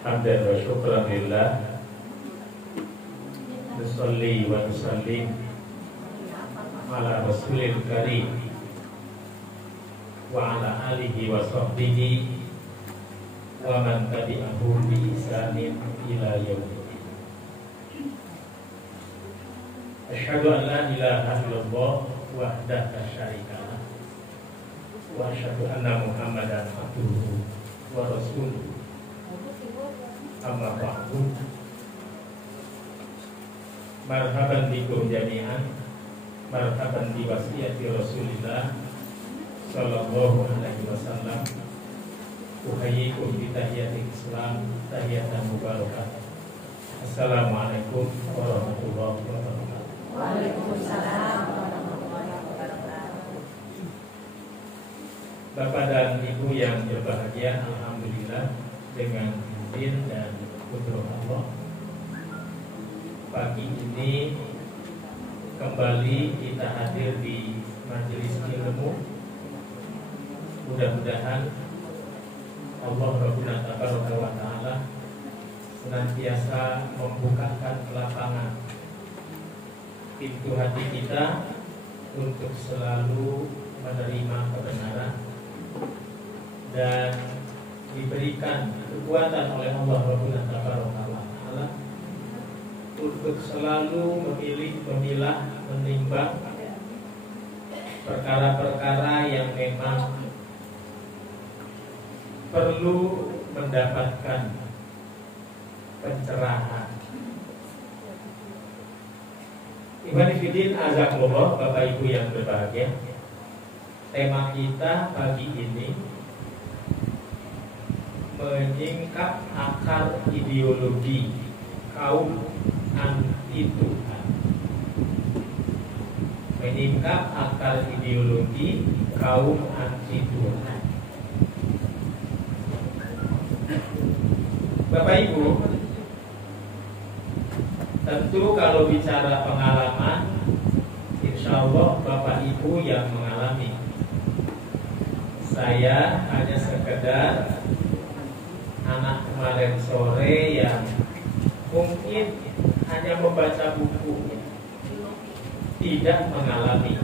Hamdan wa syukran lillah. Nusalli wa nusallim ala rasulil karim wa ala alihi wa sahbihi wa man tabi'ahum bi ihsanin ila yaumiddin. Asyhadu an la ilaha illallah wahdahu la syarika lah wa asyhadu anna Muhammadan abduhu wa rasuluh. Amma ba'du. Marhaban bikum jami'an. Marhaban bi wasiyati Rasulillah sallallahu alaihi wasallam. Uhayyikum bi tahiyatil Islam, tahiyatan mubarakah. Assalamualaikum warahmatullahi wabarakatuh. Waalaikumsalam warahmatullahi wabarakatuh. Bapak dan Ibu yang berbahagia, alhamdulillah dengan izin dan kudrat Allah, pagi ini kembali kita hadir di majelis ilmu. Mudah-mudahan Allah Rabbuna Tabaraka wa Ta'ala senantiasa membukakan lapangan pintu hati kita untuk selalu menerima kebenaran dan diberikan kekuatan oleh Allah Rabbuna Tabaraka wa Ta'ala untuk selalu memilih, memilah, menimbang perkara-perkara yang memang perlu mendapatkan pencerahan. Ikhwan fillah azakumullah, Bapak Ibu yang berbahagia, tema kita pagi ini menyingkap akar ideologi kaum anti Tuhan. Menyingkap akar ideologi kaum anti Tuhan. Bapak Ibu, tentu kalau bicara pengalaman, insya Allah Bapak Ibu yang mengalami. Saya hanya sekedar anak kemarin sore yang mungkin hanya membaca buku, tidak mengalami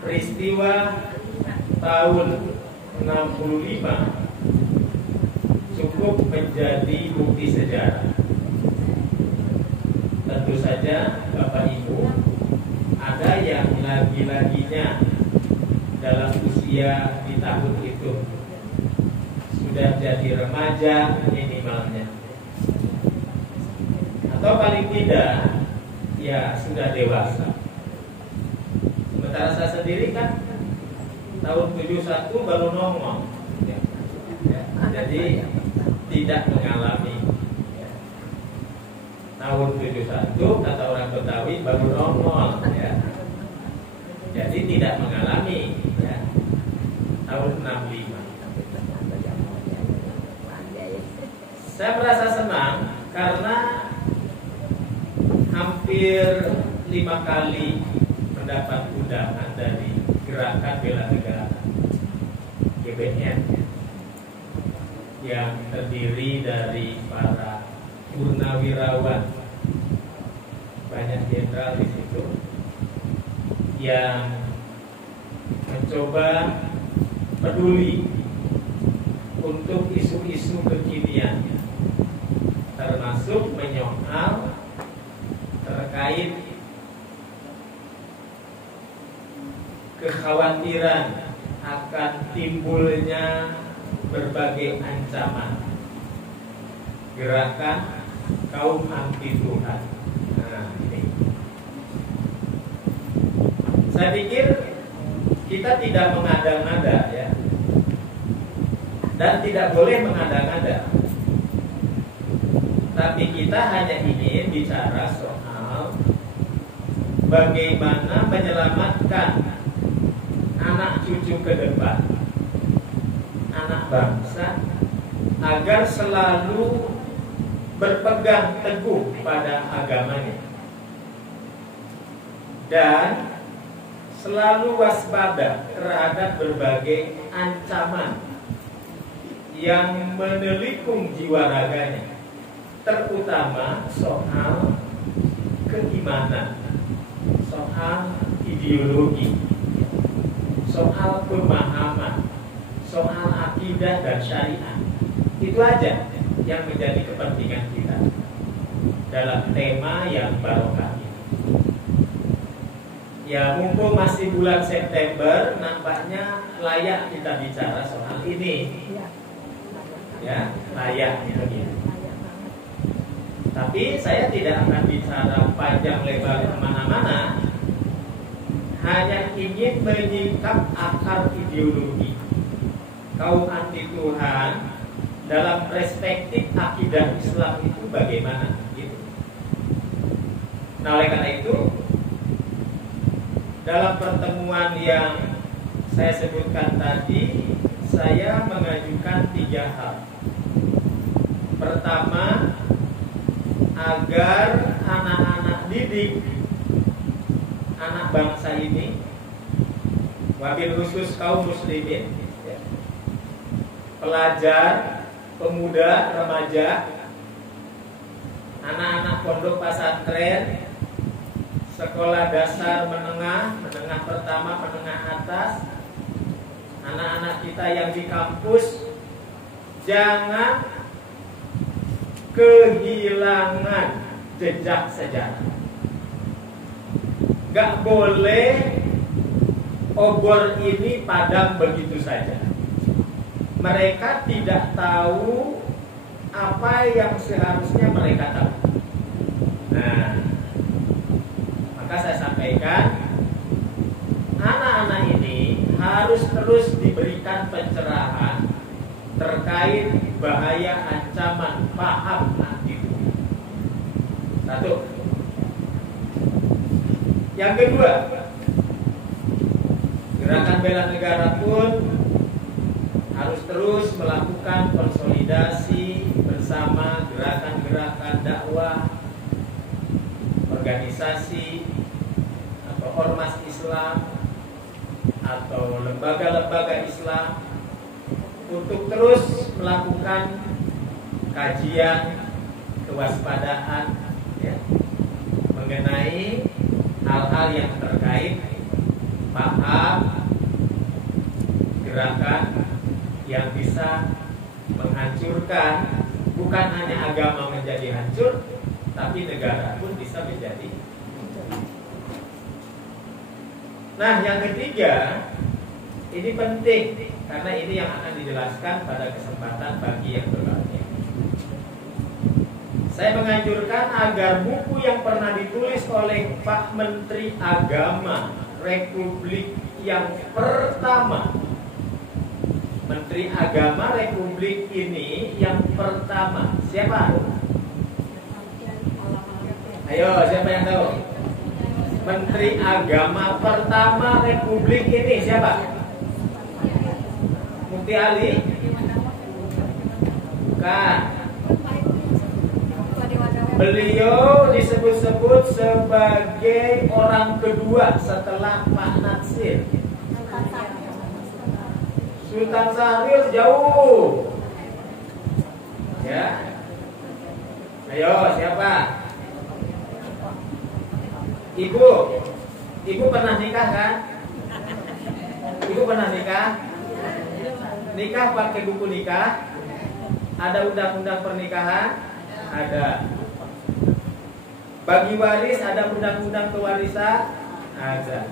peristiwa tahun 65 cukup menjadi bukti sejarah. Tentu saja Bapak Ibu, ada yang lagi-laginya dalam usia di tahun itu sudah jadi remaja minimalnya, atau paling tidak ya sudah dewasa. Sementara saya sendiri kan tahun 71 baru nongol ya. Jadi tidak mengalami ya. Tahun 71 kata orang Betawi baru nongol ya. Jadi tidak mengalami ya. Tahun 65. Saya merasa senang karena hampir 5 kali mendapat undangan dari Gerakan Bela Negara GBN yang terdiri dari para purnawirawan, banyak jenderal di situ, yang mencoba peduli untuk isu-isu kekinian, termasuk menyoal terkait kekhawatiran akan timbulnya berbagai ancaman gerakan kaum anti Tuhan. Nah, ini saya pikir kita tidak mengada-ngada ya, dan tidak boleh mengada-ngada. Tapi kita hanya ingin bicara soal bagaimana menyelamatkan anak cucu ke depan, anak bangsa, agar selalu berpegang teguh pada agamanya dan selalu waspada terhadap berbagai ancaman yang menelikung jiwa raganya, terutama soal keimanan, soal ideologi, soal pemahaman, soal akidah dan syariat. Itu aja yang menjadi kepentingan kita dalam tema yang barokah ini. Ya, mumpung masih bulan September, nampaknya layak kita bicara soal ini. Ya, layak gitu ya. Tapi saya tidak akan bicara panjang lebar kemana-mana, hanya ingin menyingkap akar ideologi kaum anti Tuhan dalam perspektif akidah Islam itu bagaimana gitu. Nah, oleh karena itu dalam pertemuan yang saya sebutkan tadi, saya mengajukan 3 hal. Pertama, agar anak-anak didik, anak bangsa ini, wabil khusus kaum muslimin, pelajar, pemuda, remaja, anak-anak pondok pesantren, sekolah dasar menengah, menengah pertama, menengah atas, anak-anak kita yang di kampus, jangan kehilangan jejak sejarah. Gak boleh obor ini padam begitu saja. Mereka tidak tahu apa yang seharusnya mereka tahu. Nah, maka saya sampaikan, anak-anak ini harus terus diberikan pencerahan terkait bahaya ancaman paham anti Tuhan. Satu. Yang kedua, Gerakan Bela Negara pun harus terus melakukan konsolidasi bersama gerakan-gerakan dakwah, organisasi atau ormas Islam atau lembaga-lembaga Islam untuk terus melakukan kajian kewaspadaan ya, mengenai hal-hal yang terkait paham gerakan yang bisa menghancurkan, bukan hanya agama menjadi hancur, tapi negara pun bisa menjadi. Nah, yang ketiga, ini penting karena ini yang akan dijelaskan pada kesempatan pagi yang berbahagia. Saya menganjurkan agar buku yang pernah ditulis oleh Pak Menteri Agama Republik yang pertama, Menteri Agama Republik ini yang pertama, siapa? Ayo, siapa yang tahu? Menteri Agama pertama Republik ini siapa? Mufti Ali? Bukan. Beliau disebut-sebut sebagai orang kedua setelah Pak Natsir. Sultan Syahrir jauh. Ya. Ayo, siapa? Ibu pernah nikah kan? Ibu pernah nikah? Nikah pakai buku nikah? Ada undang-undang pernikahan? Ada. Bagi waris ada undang-undang pewarisan? Ada.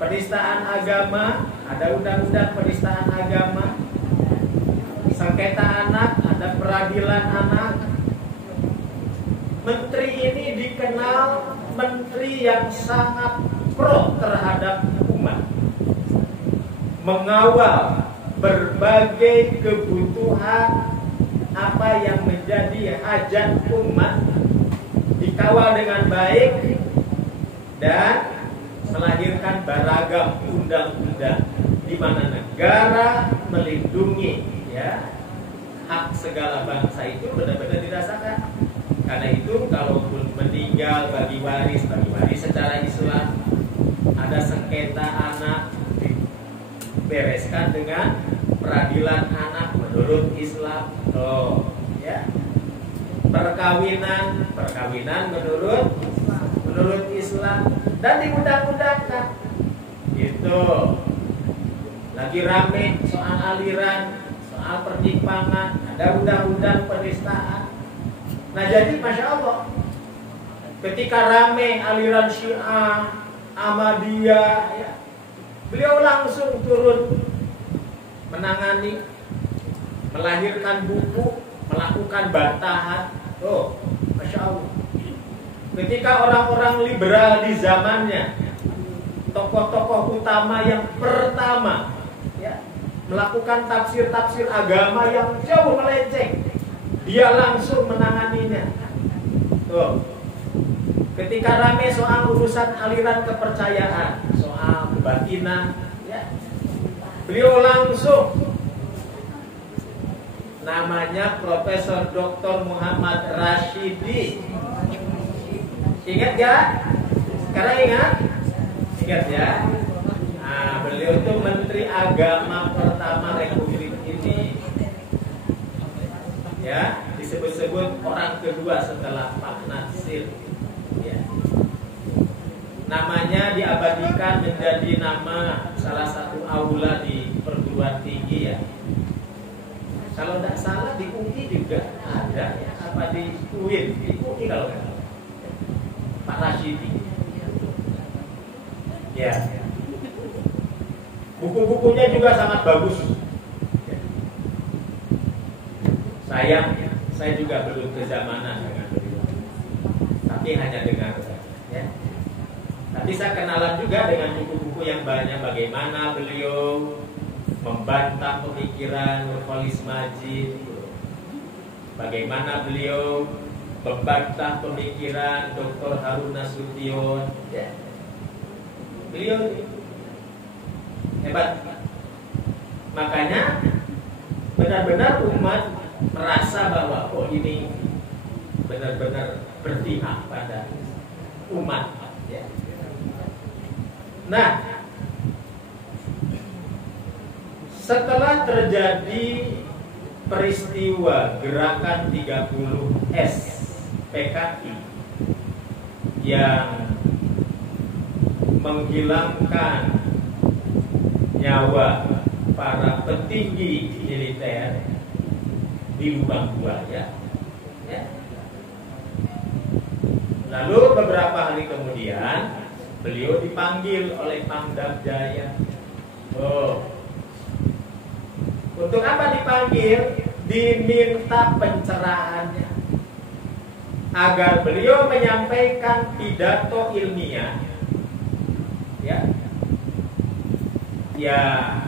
Penistaan agama, ada undang-undang penistaan agama. Sengketa anak, ada peradilan anak. Menteri ini dikenal menteri yang sangat pro terhadap umat, mengawal berbagai kebutuhan apa yang menjadi hajat umat, dikawal dengan baik dan melahirkan beragam undang-undang di mana negara melindungi ya hak segala bangsa itu benar-benar dirasakan. Karena itu kalaupun meninggal bagi waris secara Islam, ada sengketa anak dibereskan dengan peradilan anak menurut Islam. Oh, ya. Perkawinan menurut Islam dan diundang-undangkan. Gitu. Lagi rame soal aliran, soal penyimpangan, ada undang-undang penistaan. Nah, jadi Masya Allah, ketika rame aliran Syiah, Ahmadiyah, ya, beliau langsung turun menangani, melahirkan buku, melakukan bantahan. Oh, Masya Allah. Ketika orang-orang liberal di zamannya, tokoh-tokoh utama yang pertama, ya, melakukan tafsir-tafsir agama yang jauh melenceng, dia langsung menanganinya. Tuh. Ketika rame soal urusan aliran kepercayaan, soal kebatinan, ya, beliau langsung, namanya Profesor Dr. Muhammad Rashidi. Ingat gak? Sekarang ingat? Ingat ya? Nah, beliau itu Menteri Agama pertama Republik ini. Ya, disebut-sebut orang kedua setelah Pak Nasir. Ya. Namanya diabadikan menjadi nama salah satu aula di perguruan tinggi ya. Kalau tidak salah di UI juga ada ya, apa di UIN, di UI kalau nggak salah. Pak Rashidi. Ya. Buku-bukunya juga sangat bagus. Ya. Sayang, saya juga belum kezamanan dengan beliau. Tapi hanya dengar saja. Ya. Tapi saya kenalan juga dengan buku-buku yang banyak, bagaimana beliau membantah pemikiran Nurholis Majid, bagaimana beliau membantah pemikiran Dr. Harun Nasution. Ya. Beliau hebat. Makanya benar-benar umat merasa bahwa oh ini benar-benar berpihak pada umat. Ya. Nah, setelah terjadi peristiwa gerakan 30S PKI yang menghilangkan nyawa para petinggi militer di Lubang Buaya, ya. Lalu beberapa hari kemudian beliau dipanggil oleh Pangdam Jaya. Oh, untuk apa dipanggil? Diminta pencerahannya agar beliau menyampaikan pidato ilmiah. Ya,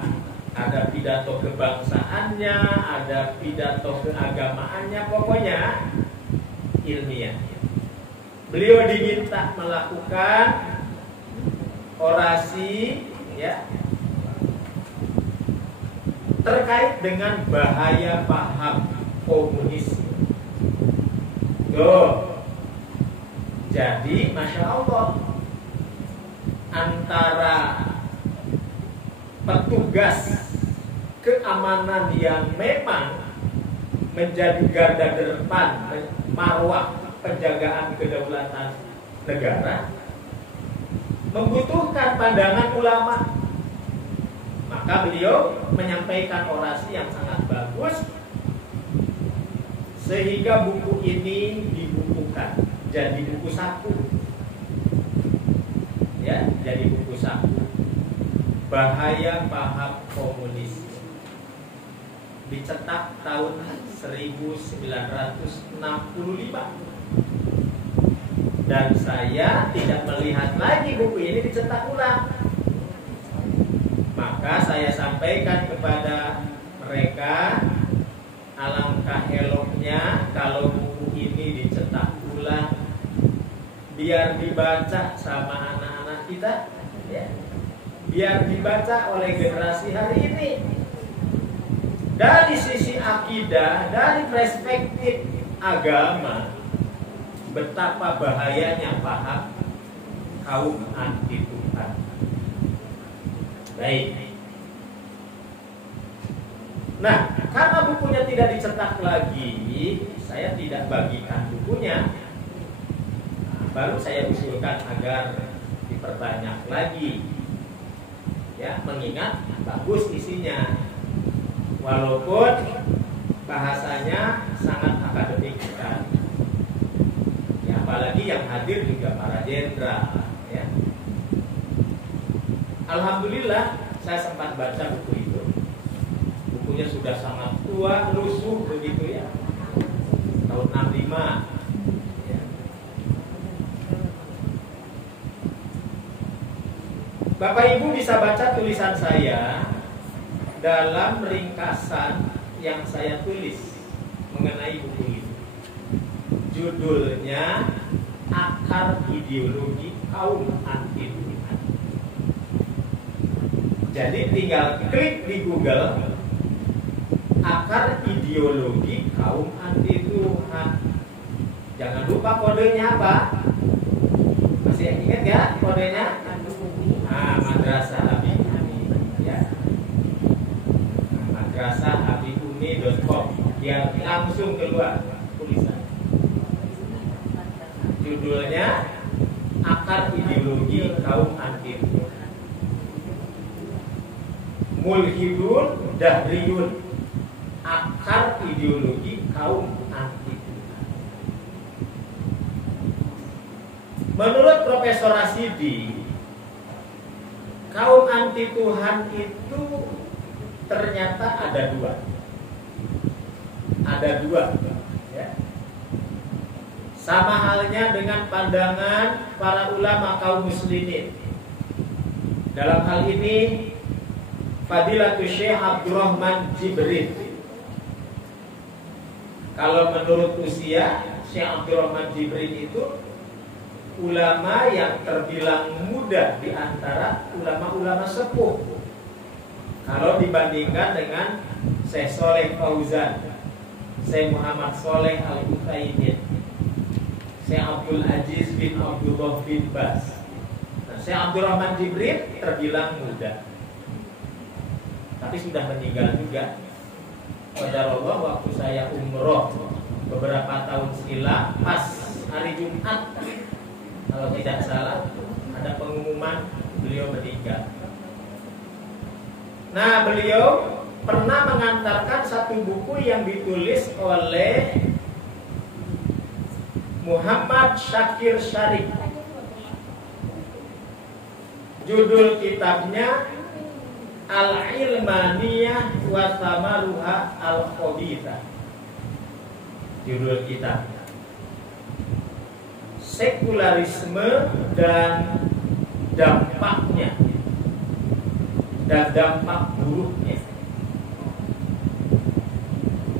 ada pidato kebangsaannya, ada pidato keagamaannya, pokoknya ilmiah. Beliau diminta melakukan orasi, ya, terkait dengan bahaya paham komunisme. Tuh. Jadi, Masya Allah, antara petugas keamanan yang memang menjadi garda depan marwah penjagaan kedaulatan negara membutuhkan pandangan ulama. Maka beliau menyampaikan orasi yang sangat bagus sehingga buku ini dibukukan jadi buku saku. Ya, jadi buku saku. Bahaya paham komunis. Dicetak tahun 1965. Dan saya tidak melihat lagi buku ini dicetak ulang. Maka saya sampaikan kepada mereka, alangkah eloknya kalau buku ini dicetak ulang, biar dibaca sama anak-anak kita, ya. Biar dibaca oleh generasi hari ini. Dari sisi akidah, dari perspektif agama, betapa bahayanya paham kaum anti Tuhan. Baik. Nah, karena bukunya tidak dicetak lagi, saya tidak bagikan bukunya. Nah, baru saya usulkan agar diperbanyak lagi, ya, mengingat bagus isinya, walaupun bahasanya sangat akademik sekali. Ya, apalagi yang hadir juga para jenderal, ya. Alhamdulillah saya sempat baca buku itu. Bukunya sudah sangat tua, lusuh begitu ya. Tahun 65. Ya. Bapak Ibu bisa baca tulisan saya dalam ringkasan yang saya tulis mengenai buku itu. Judulnya Akar Ideologi Kaum Anti-Tuhan. Jadi tinggal klik di Google Akar Ideologi Kaum Anti-Tuhan. Jangan lupa kodenya apa? Masih ingat ya kodenya? Madrasah Abi Umi, ya. madrasahabibumi.com. Dia langsung keluar tulisan. Judulnya Akar Ideologi Kaum Anti-Tuhan. Mulhidun Dahriyun, akar ideologi kaum anti-Tuhan. Menurut Profesor Rasidi, kaum anti-Tuhan itu ternyata ada dua. Ada dua, ya. Sama halnya dengan pandangan para ulama kaum muslimin. Dalam hal ini Fadilatul Syekh Abdurrahman Jibril. Kalau menurut usia, Syekh Abdurrahman Jibril itu ulama yang terbilang muda di antara ulama-ulama sepuh. Kalau dibandingkan dengan Syekh Soleh Fauzan, Syekh Muhammad Soleh Al-Utsaimin, Syekh Abdul Aziz bin Abdullah bin Bas. Nah, Syekh Abdurrahman Jibril terbilang muda, tapi sudah meninggal juga. Qadarullah, waktu saya umroh beberapa tahun silam, pas hari Jumat kalau tidak salah, ada pengumuman beliau meninggal. Nah, beliau pernah mengantarkan satu buku yang ditulis oleh Muhammad Syakir Syarif. Judul kitabnya Al-Ilmaniyah wa Thamaruha Al-Khabithah. Judul kitabnya Sekularisme dan dampaknya, dan dampak buruknya.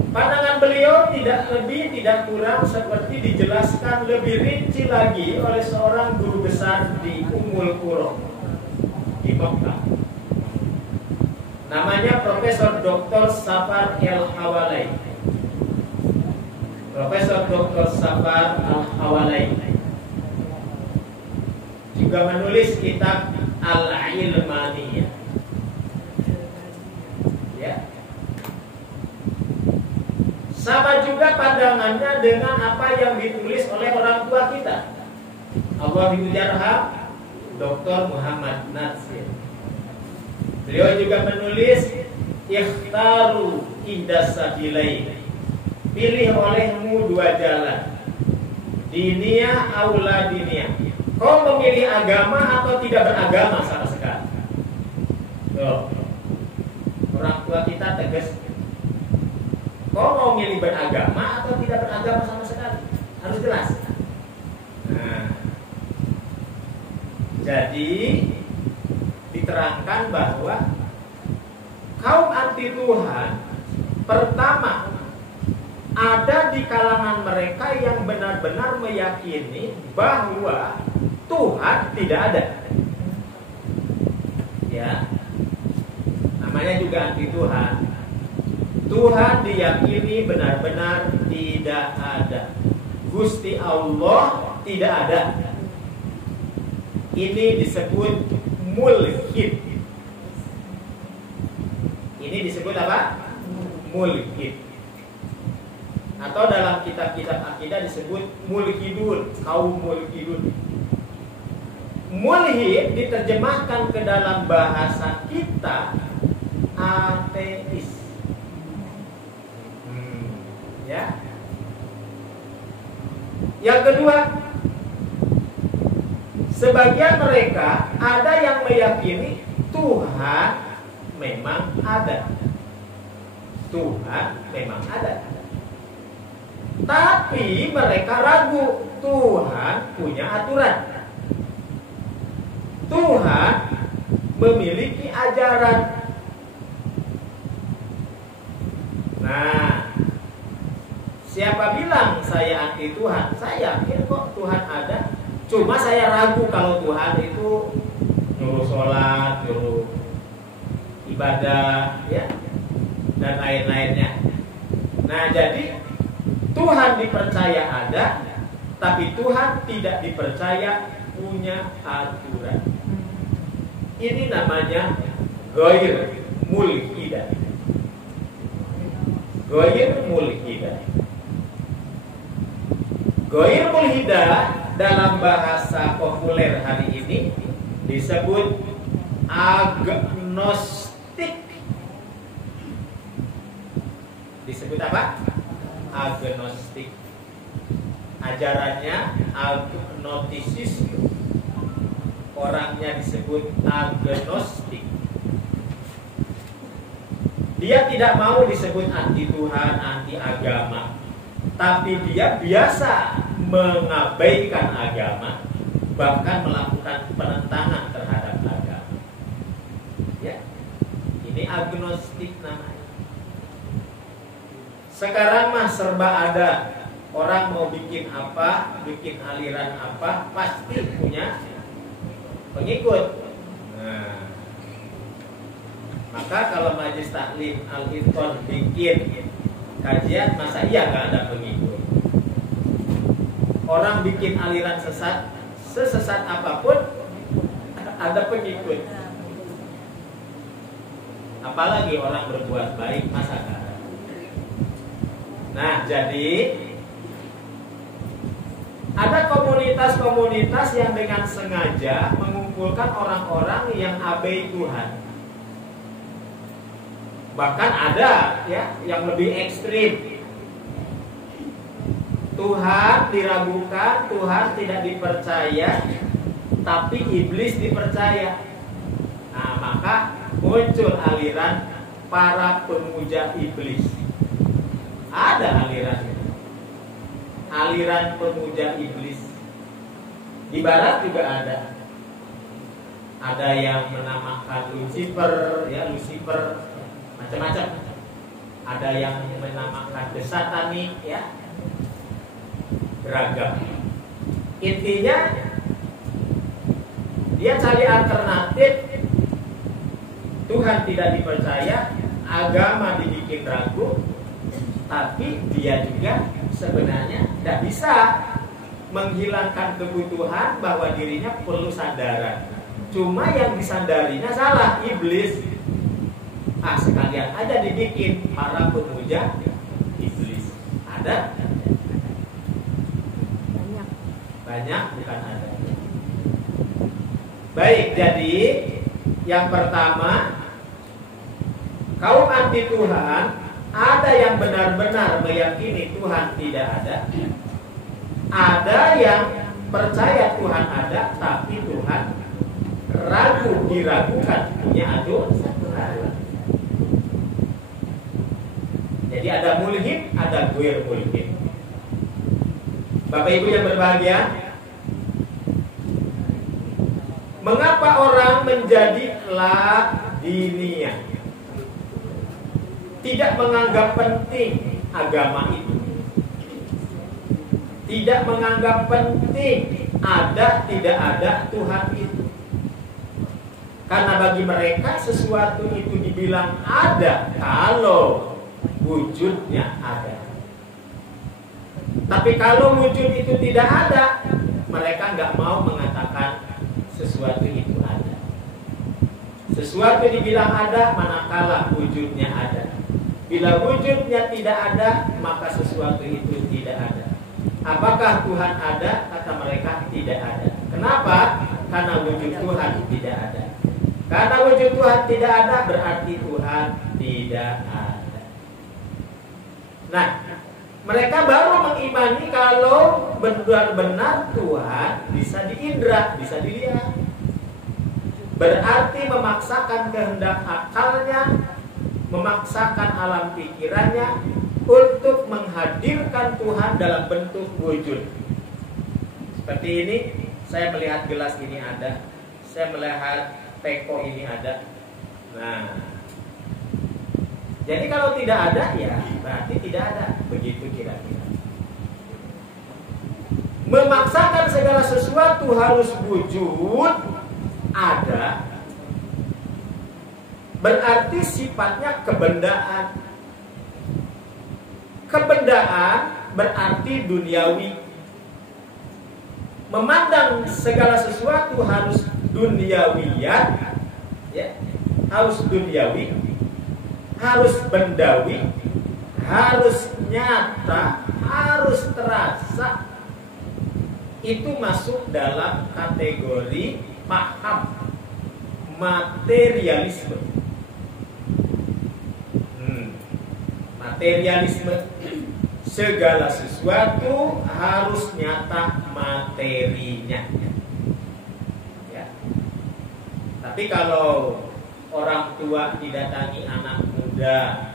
Pandangan beliau tidak lebih tidak kurang seperti dijelaskan lebih rinci lagi oleh seorang guru besar di Ummul Qura di Mekah. Namanya Profesor Dr. Safar Al-Hawalai. Profesor Dr. Safar Al-Hawalai juga menulis kitab Al-Ilmaniyah. Ya. Sama juga pandangannya dengan apa yang ditulis oleh orang tua kita. Allahu yarham Dr. Muhammad Natsir. Beliau juga menulis Ikhtaru Ihdas Sabilain. Pilih olehmu dua jalan, diniyah aula diniyah. Kau memilih agama atau tidak beragama sama sekali. Tuh. Orang tua kita tegas. Kau mau milih beragama atau tidak beragama sama sekali? Harus jelas. Nah, jadi diterangkan bahwa kaum anti Tuhan pertama ada di kalangan mereka yang benar-benar meyakini bahwa Tuhan tidak ada. Ya, namanya juga anti Tuhan. Tuhan diyakini benar-benar tidak ada. Gusti Allah tidak ada. Ini disebut mulhid. Ini disebut apa? mulhid. Atau dalam kitab-kitab akidah disebut mulhidun, kaum mulhidun. Mulhid diterjemahkan ke dalam bahasa kita ateis. Ya. Yang kedua, sebagian mereka ada yang meyakini Tuhan memang ada. Tuhan memang ada. Tapi mereka ragu, Tuhan punya aturan. Tuhan memiliki ajaran. Nah, siapa bilang saya anti Tuhan? Saya yakin kok Tuhan ada. Cuma saya ragu kalau Tuhan itu nyuruh sholat, nyuruh ibadah, ya, dan lain-lainnya. Nah, jadi Tuhan dipercaya ada, tapi Tuhan tidak dipercaya punya aturan. Ini namanya ghair mulhidah. Ghair mulhidah. Ghair mulhidah dalam bahasa populer hari ini disebut agnostik. Disebut apa? Agnostik. Ajarannya agnotisisme. Orangnya disebut agnostik. Dia tidak mau disebut anti Tuhan, anti agama, tapi dia biasa mengabaikan agama, bahkan melakukan penentangan terhadap agama. Ya, ini agnostik namanya. Sekarang mah serba ada. Orang mau bikin apa, bikin aliran apa, pasti punya pengikut. Nah, maka kalau Majelis Taklim Al-Itqan bikin kajian, masa iya gak ada pengikut? Orang bikin aliran sesat, sesesat apapun ada pengikut. Apalagi orang berbuat baik, masa gak ada? Nah, jadi ada komunitas-komunitas yang dengan sengaja mengumpulkan orang-orang yang abai Tuhan. Bahkan ada ya yang lebih ekstrim. Tuhan diragukan, Tuhan tidak dipercaya, tapi iblis dipercaya. Nah, maka muncul aliran para pemuja iblis. Ada aliran pemuja iblis. Di barat juga ada. Ada yang menamakan Lucifer, ya Lucifer, macam-macam. Ada yang menamakan The Satanic, ya, beragam. Intinya dia cari alternatif. Tuhan tidak dipercaya, agama dibikin ragu, tapi dia juga sebenarnya tidak bisa menghilangkan kebutuhan bahwa dirinya perlu sandaran. Cuma yang disandarinya salah, iblis. Sekalian aja dibikin para pemuja iblis. Ada? Banyak bukan ada. Baik, jadi yang pertama, kaum anti Tuhan, ada yang benar-benar meyakini Tuhan tidak ada. Ada yang percaya Tuhan ada, tapi Tuhan ragu, diragukan, punya aturan. Jadi ada mulhid, ada ghair mulhid. Bapak Ibu yang berbahagia, mengapa orang menjadi ladiniyah? Tidak menganggap penting agama itu. Tidak menganggap penting ada tidak ada Tuhan itu. Karena bagi mereka sesuatu itu dibilang ada kalau wujudnya ada. Tapi kalau wujud itu tidak ada, mereka nggak mau mengatakan sesuatu itu ada. Sesuatu dibilang ada manakala wujudnya ada. Bila wujudnya tidak ada, maka sesuatu itu tidak ada. Apakah Tuhan ada? Kata mereka tidak ada. Kenapa? Karena wujud Tuhan tidak ada. Karena wujud Tuhan tidak ada, berarti Tuhan tidak ada. Nah, mereka baru mengimani kalau benar-benar Tuhan bisa diindra, bisa dilihat. Berarti memaksakan kehendak akalnya, memaksakan alam pikirannya untuk menghadirkan Tuhan dalam bentuk wujud. Seperti ini, saya melihat gelas ini ada, saya melihat teko ini ada. Nah, jadi kalau tidak ada, ya berarti tidak ada. Begitu kira-kira. Memaksakan segala sesuatu harus wujud ada, berarti sifatnya kebendaan. Kebendaan berarti duniawi. Memandang segala sesuatu harus duniawiyan, ya, harus duniawi, harus bendawi, harus nyata, harus terasa. Itu masuk dalam kategori paham materialisme. Materialisme, segala sesuatu harus nyata materinya. Ya. Tapi kalau orang tua didatangi anak muda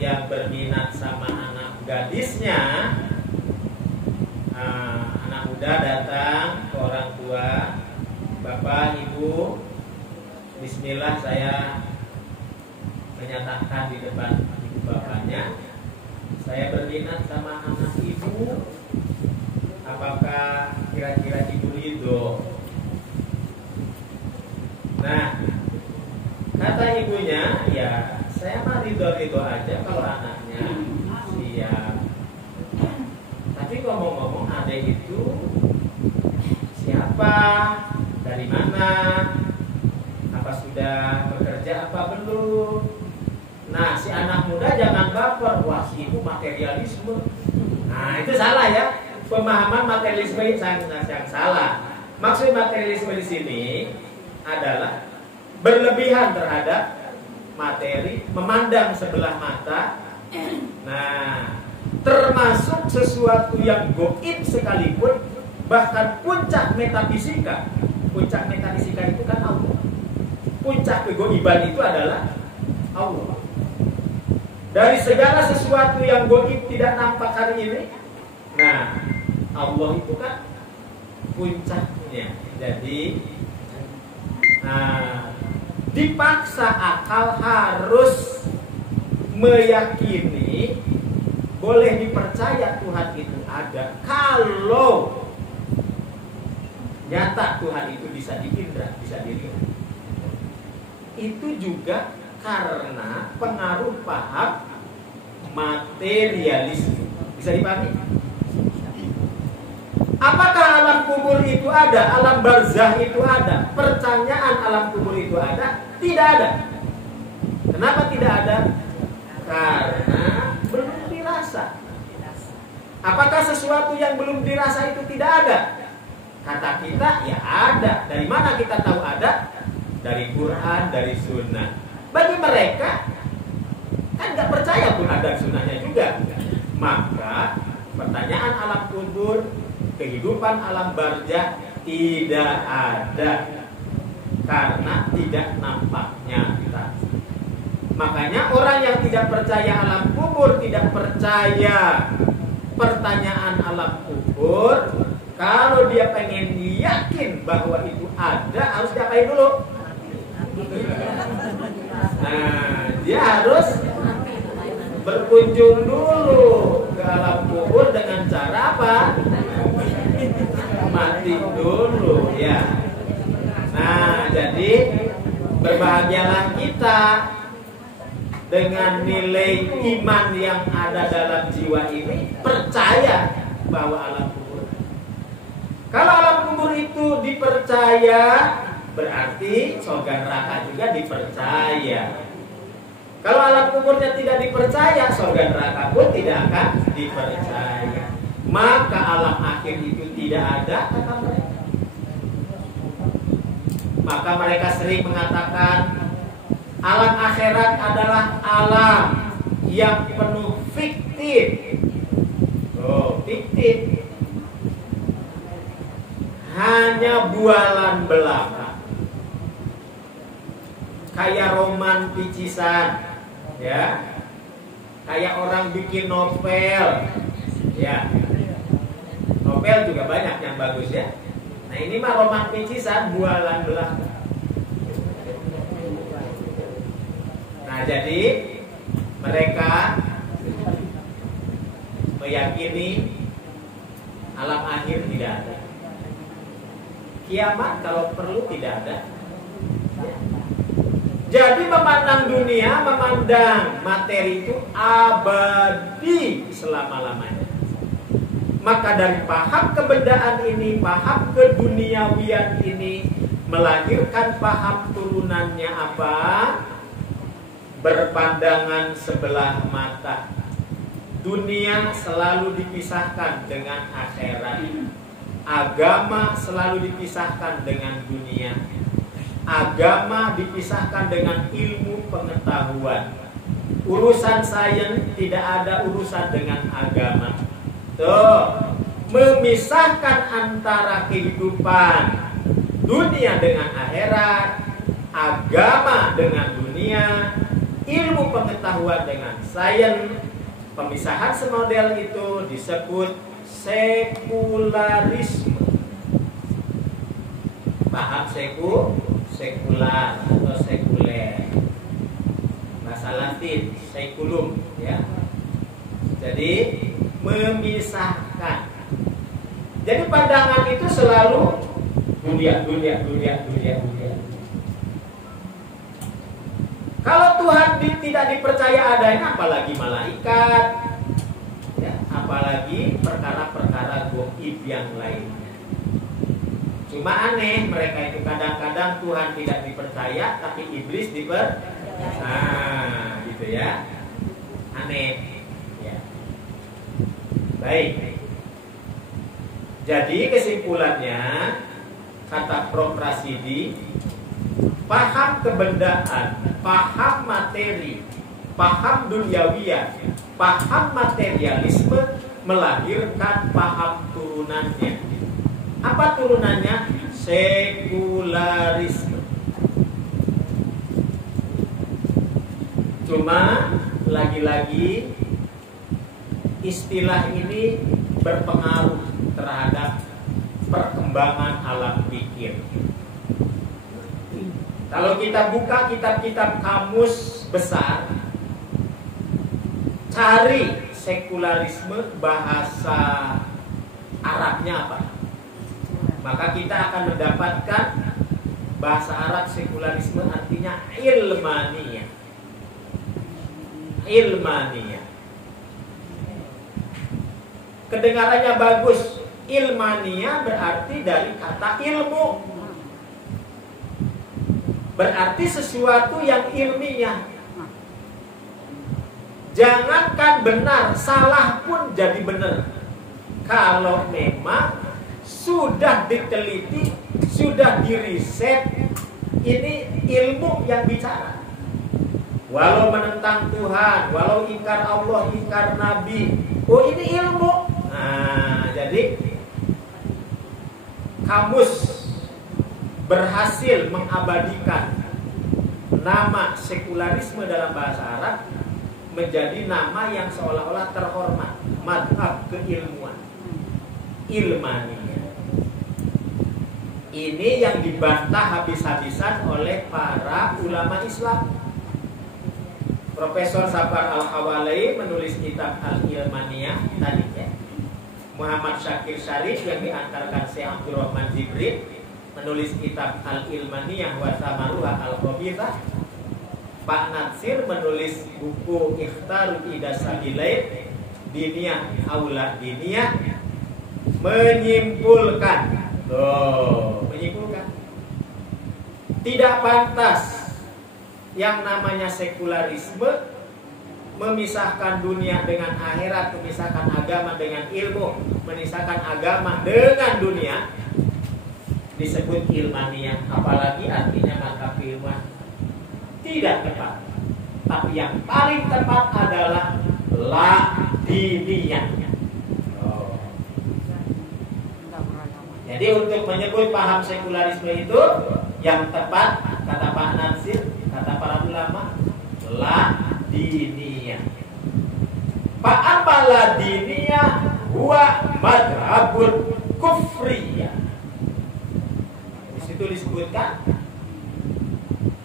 yang berminat sama anak gadisnya, anak muda datang ke orang tua, Bapak, Ibu, bismillah saya menyatakan di depan bapaknya, saya berminat sama anak ibu, apakah kira-kira ibu ridho? Nah, kata ibunya, ya saya mah ridho-ridho aja kalau anaknya siap. Tapi ngomong-ngomong, adek itu siapa? Dari mana? Apa sudah bekerja apa belum? Nah, si anak muda jangan baper, wah itu materialisme. Nah, itu salah ya. Pemahaman materialisme yang salah. Maksud materialisme di sini adalah berlebihan terhadap materi, memandang sebelah mata. Nah, termasuk sesuatu yang goib sekalipun, bahkan puncak metafisika. Puncak metafisika itu kan Allah. Puncak kegoiban itu adalah Allah. Dari segala sesuatu yang goib tidak nampak hari ini, nah Allah itu kan puncaknya. Jadi, nah, dipaksa akal harus meyakini, boleh dipercaya Tuhan itu ada. Kalau nyata Tuhan itu bisa diindra, bisa dilihat. Itu juga karena pengaruh paham materialisme. Bisa dipahami? Apakah alam kubur itu ada? Alam barzah itu ada? Pertanyaan alam kubur itu ada? Tidak ada. Kenapa tidak ada? Karena belum dirasa. Apakah sesuatu yang belum dirasa itu tidak ada? Kata kita, ya ada. Dari mana kita tahu ada? Dari Quran, dari Sunnah. Bagi mereka kan nggak percaya pun ada sunnahnya juga. Maka pertanyaan alam kubur, kehidupan alam barzah tidak ada karena tidak nampaknya. Makanya orang yang tidak percaya alam kubur, tidak percaya pertanyaan alam kubur, kalau dia pengen yakin bahwa itu ada, harus diapain dulu? Nah, dia harus berkunjung dulu ke alam kubur dengan cara apa? Mati dulu, ya. Nah, jadi berbahagialah kita dengan nilai iman yang ada dalam jiwa ini, percaya bahwa alam kubur. Kalau alam kubur itu dipercaya, berarti surga neraka juga dipercaya. Kalau alam kuburnya tidak dipercaya, surga neraka pun tidak akan dipercaya. Maka alam akhir itu tidak ada, kata mereka. Maka mereka sering mengatakan alam akhirat adalah alam yang penuh fiktif. Oh, fiktif. Hanya bualan belaka. Kayak roman picisan, ya. Kayak orang bikin novel, ya. Novel juga banyak yang bagus, ya. Nah, ini mah roman picisan, bualan belaka. Nah, jadi mereka meyakini alam akhir tidak ada. Kiamat kalau perlu tidak ada. Jadi memandang dunia, memandang materi itu abadi selama-lamanya. Maka dari paham kebendaan ini, paham keduniawian ini melahirkan paham turunannya apa? Berpandangan sebelah mata. Dunia selalu dipisahkan dengan akhirat. Agama selalu dipisahkan dengan dunia. Agama dipisahkan dengan ilmu pengetahuan. Urusan sains tidak ada urusan dengan agama. Tuh, memisahkan antara kehidupan dunia dengan akhirat, agama dengan dunia, ilmu pengetahuan dengan sains. Pemisahan semodel itu disebut sekularisme. Paham sekular atau sekuler, bahasa Latin seculum, ya. Jadi memisahkan. Jadi pandangan itu selalu dunia. Kalau Tuhan tidak dipercaya adanya, apalagi malaikat, ya, apalagi perkara-perkara gaib yang lainnya. Cuma aneh, mereka itu kadang-kadang Tuhan tidak dipercaya, tapi iblis dipercaya. Nah, gitu ya. Aneh. Ya. Baik. Jadi kesimpulannya, kata Prof. Rasidi, paham kebendaan, paham materi, paham duniawiyah, paham materialisme melahirkan paham turunannya. Apa turunannya? Sekularisme. Cuma lagi-lagi istilah ini berpengaruh terhadap perkembangan alam pikir. Kalau kita buka kitab-kitab kamus besar, cari sekularisme bahasa Arabnya apa? Maka kita akan mendapatkan bahasa Arab sekularisme artinya ilmaniyah. Ilmaniyah. Kedengarannya bagus. Ilmaniyah berarti dari kata ilmu. Berarti sesuatu yang ilmiah. Jangankan benar, salah pun jadi benar. Kalau memang sudah diteliti, sudah diriset, ini ilmu yang bicara. Walau menentang Tuhan, walau ingkar Allah, ingkar Nabi, oh ini ilmu. Nah, jadi kamus berhasil mengabadikan nama sekularisme dalam bahasa Arab menjadi nama yang seolah-olah terhormat, madhab keilmuan, ilmaniyah. Ini yang dibantah habis-habisan oleh para ulama Islam. Profesor Safar Al-Hawalai menulis kitab Al-Ilmaniyah tadi, ya. Muhammad Syakir Syarif yang diantarkan Syekh Abdurrahman Jibril menulis kitab Al-Ilmaniyah wa Samaruha Al-Khabithah. Pak Natsir menulis buku Ikhtaru Ida Sabilain Diniyah Aula Diniyah, menyimpulkan tidak pantas yang namanya sekularisme, memisahkan dunia dengan akhirat, memisahkan agama dengan ilmu, memisahkan agama dengan dunia, disebut ilmaniyah. Apalagi artinya mazhab ilmuwan. Tidak tepat. Tapi yang paling tepat adalah ladiniyah. Jadi untuk menyebut paham sekularisme itu yang tepat, kata Pak Natsir, kata para ulama, ladiniyah. Apa ladiniyah? Huwa madhabul kufriyah. Di situ disebutkan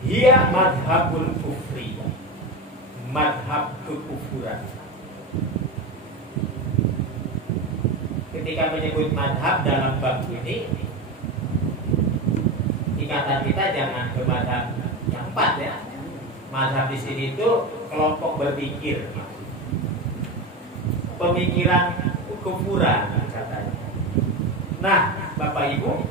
hiya madhabul kufriyah, madhab kekufuran. Ketika menyebut madhab dalam bab ini, ikatan kita jangan ke madhab yang 4 ya. Madhab di sini itu kelompok berpikir, pemikiran kekufuran katanya. Nah, Bapak Ibu,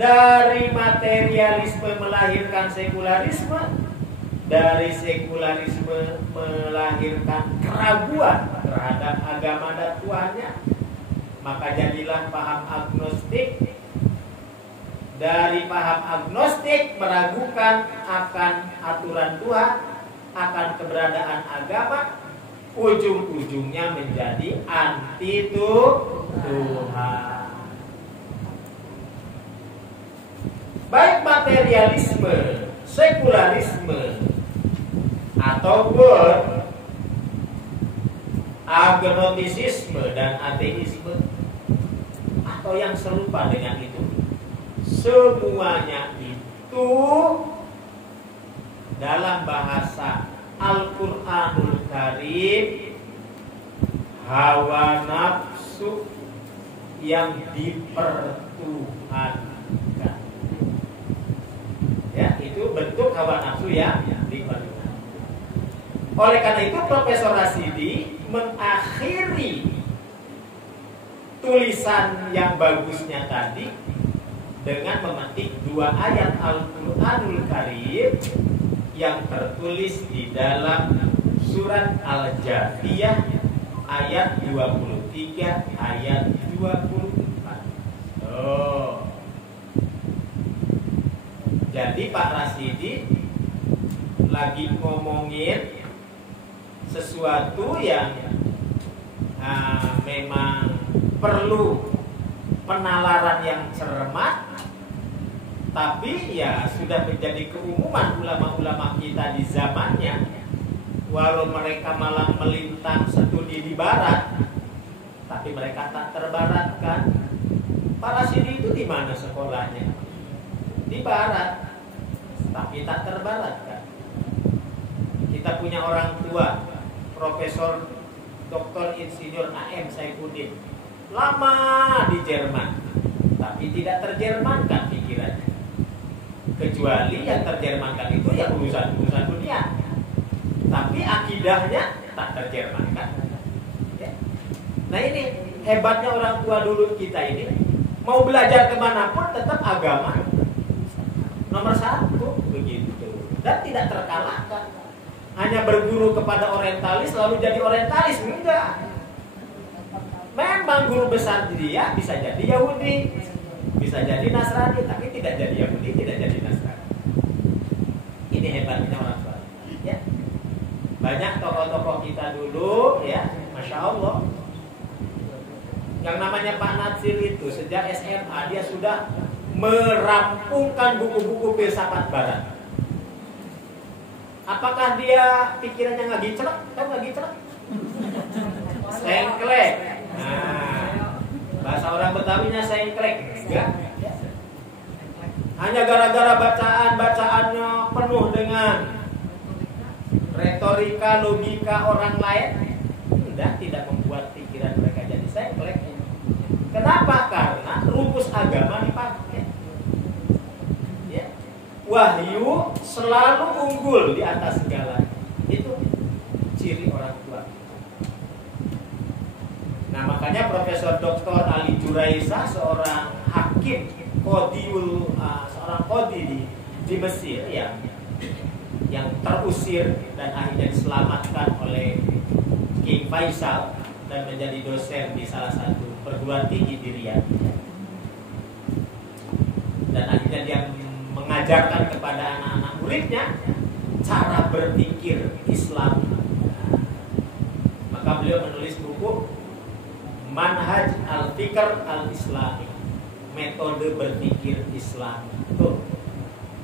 dari materialisme melahirkan sekularisme, dari sekularisme melahirkan keraguan terhadap agama dan Tuhannya, maka jadilah paham agnostik. Dari paham agnostik meragukan akan aturan Tuhan, akan keberadaan agama, ujung-ujungnya menjadi anti Tuhan. Baik materialisme, sekularisme, ataupun agnostisisme dan ateisme, atau yang serupa dengan itu, semuanya itu dalam bahasa Al-Quranul Karim hawa nafsu yang dipertuhankan. Ya, itu bentuk hawa nafsu yang dipertuhankan. Oleh karena itu Profesor Rasidi mengakhiri tulisan yang bagusnya tadi dengan memetik 2 ayat Al-Quranul Karim yang tertulis di dalam surat Al-Jathiyah ayat 23 ayat 24. Jadi Pak Rasidi lagi ngomongin sesuatu yang memang perlu penalaran yang cermat, tapi ya sudah menjadi keumuman ulama-ulama kita di zamannya. Walau mereka malah melintang studi di barat, tapi mereka tak terbaratkan. Pak Rasidi itu di mana sekolahnya? Di barat, tapi tak terbaratkan. Kita punya orang tua, Profesor Dr. Insinyur A.M. Saifuddin, lama di Jerman, tapi tidak terjermankan pikirannya. Kecuali yang terjermankan itu ya urusan-urusan dunia, tapi akidahnya tak terjermankan. Ya. Nah ini hebatnya orang tua dulu kita ini, mau belajar kemanapun tetap agama nomor 1 begitu, dan tidak terkalahkan. Hanya berguru kepada orientalis lalu jadi orientalis, enggak. Memang guru besar dia bisa jadi Yahudi, bisa jadi Nasrani, tapi tidak jadi Yahudi, tidak jadi Nasrani. Ini hebatnya orang tua. Ya. Banyak tokoh-tokoh kita dulu, ya, Masya Allah. Yang namanya Pak Natsir itu sejak SMA dia sudah merampungkan buku-buku filsafat Barat. Apakah dia pikirannya nggak gicelek? Tahu nggak gicelek? Sengklek. Nah, bahasa orang Betawinya sengklek. Enggak. Hanya gara-gara bacaan-bacaannya penuh dengan retorika, logika orang lain, tidak membuat pikiran mereka jadi sengklek. Kenapa? Karena rumus agama dipakai. Ya. Wahyu selalu unggul di atas segalanya. Itu ciri orang tua. Nah makanya Profesor Dr. Ali Juraisa, seorang hakim seorang qadi di Mesir, ya, terusir dan akhirnya diselamatkan oleh King Faisal dan menjadi dosen di salah satu perguruan tinggi di Riyadh. Dan akhirnya dia mengajarkan kepada anak-anak muridnya cara berpikir Islam. Maka beliau menulis buku Manhaj al-Fikr al-Islami, metode berpikir Islam. Tuh,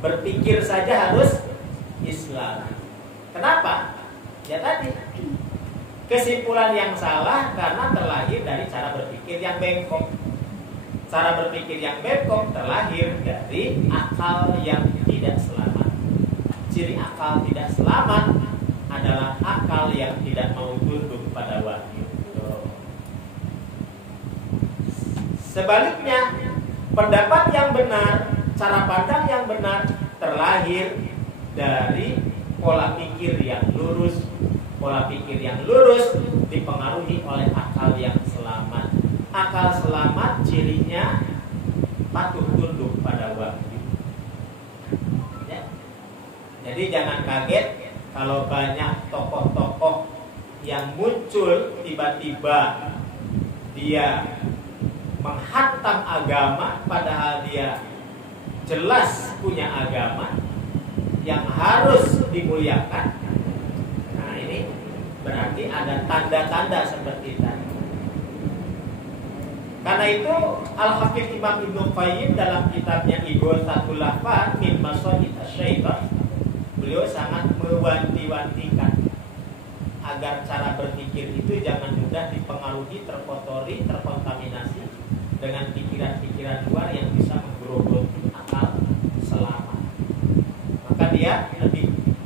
berpikir saja harus Islam. Kenapa? Ya tadi, kesimpulan yang salah karena terlahir dari cara berpikir yang bengkok. Cara berpikir yang bengkok terlahir dari akal yang tidak selamat. Ciri akal tidak selamat adalah akal yang tidak mau tunduk pada wahyu. Sebaliknya, pendapat yang benar, cara pandang yang benar terlahir dari pola pikir yang lurus. Pola pikir yang lurus dipengaruhi oleh akal yang selamat. Akal selamat cirinya patuh tunduk pada wahyu. Ya. Jadi jangan kaget kalau banyak tokoh-tokoh yang muncul tiba-tiba dia menghantam agama padahal dia jelas punya agama yang harus dimuliakan. Nah, ini berarti ada tanda-tanda seperti tadi. Karena itu Al-Hafidz Imam Ibnu Qayyim dalam kitabnya Ighathatul Lahfan min Masyayikh Syaitan, beliau sangat mewanti-wantikan agar cara berpikir itu jangan mudah dipengaruhi, terkotori, terkontaminasi dengan pikiran-pikiran luar yang bisa menggerogoti akal selamat. Maka dia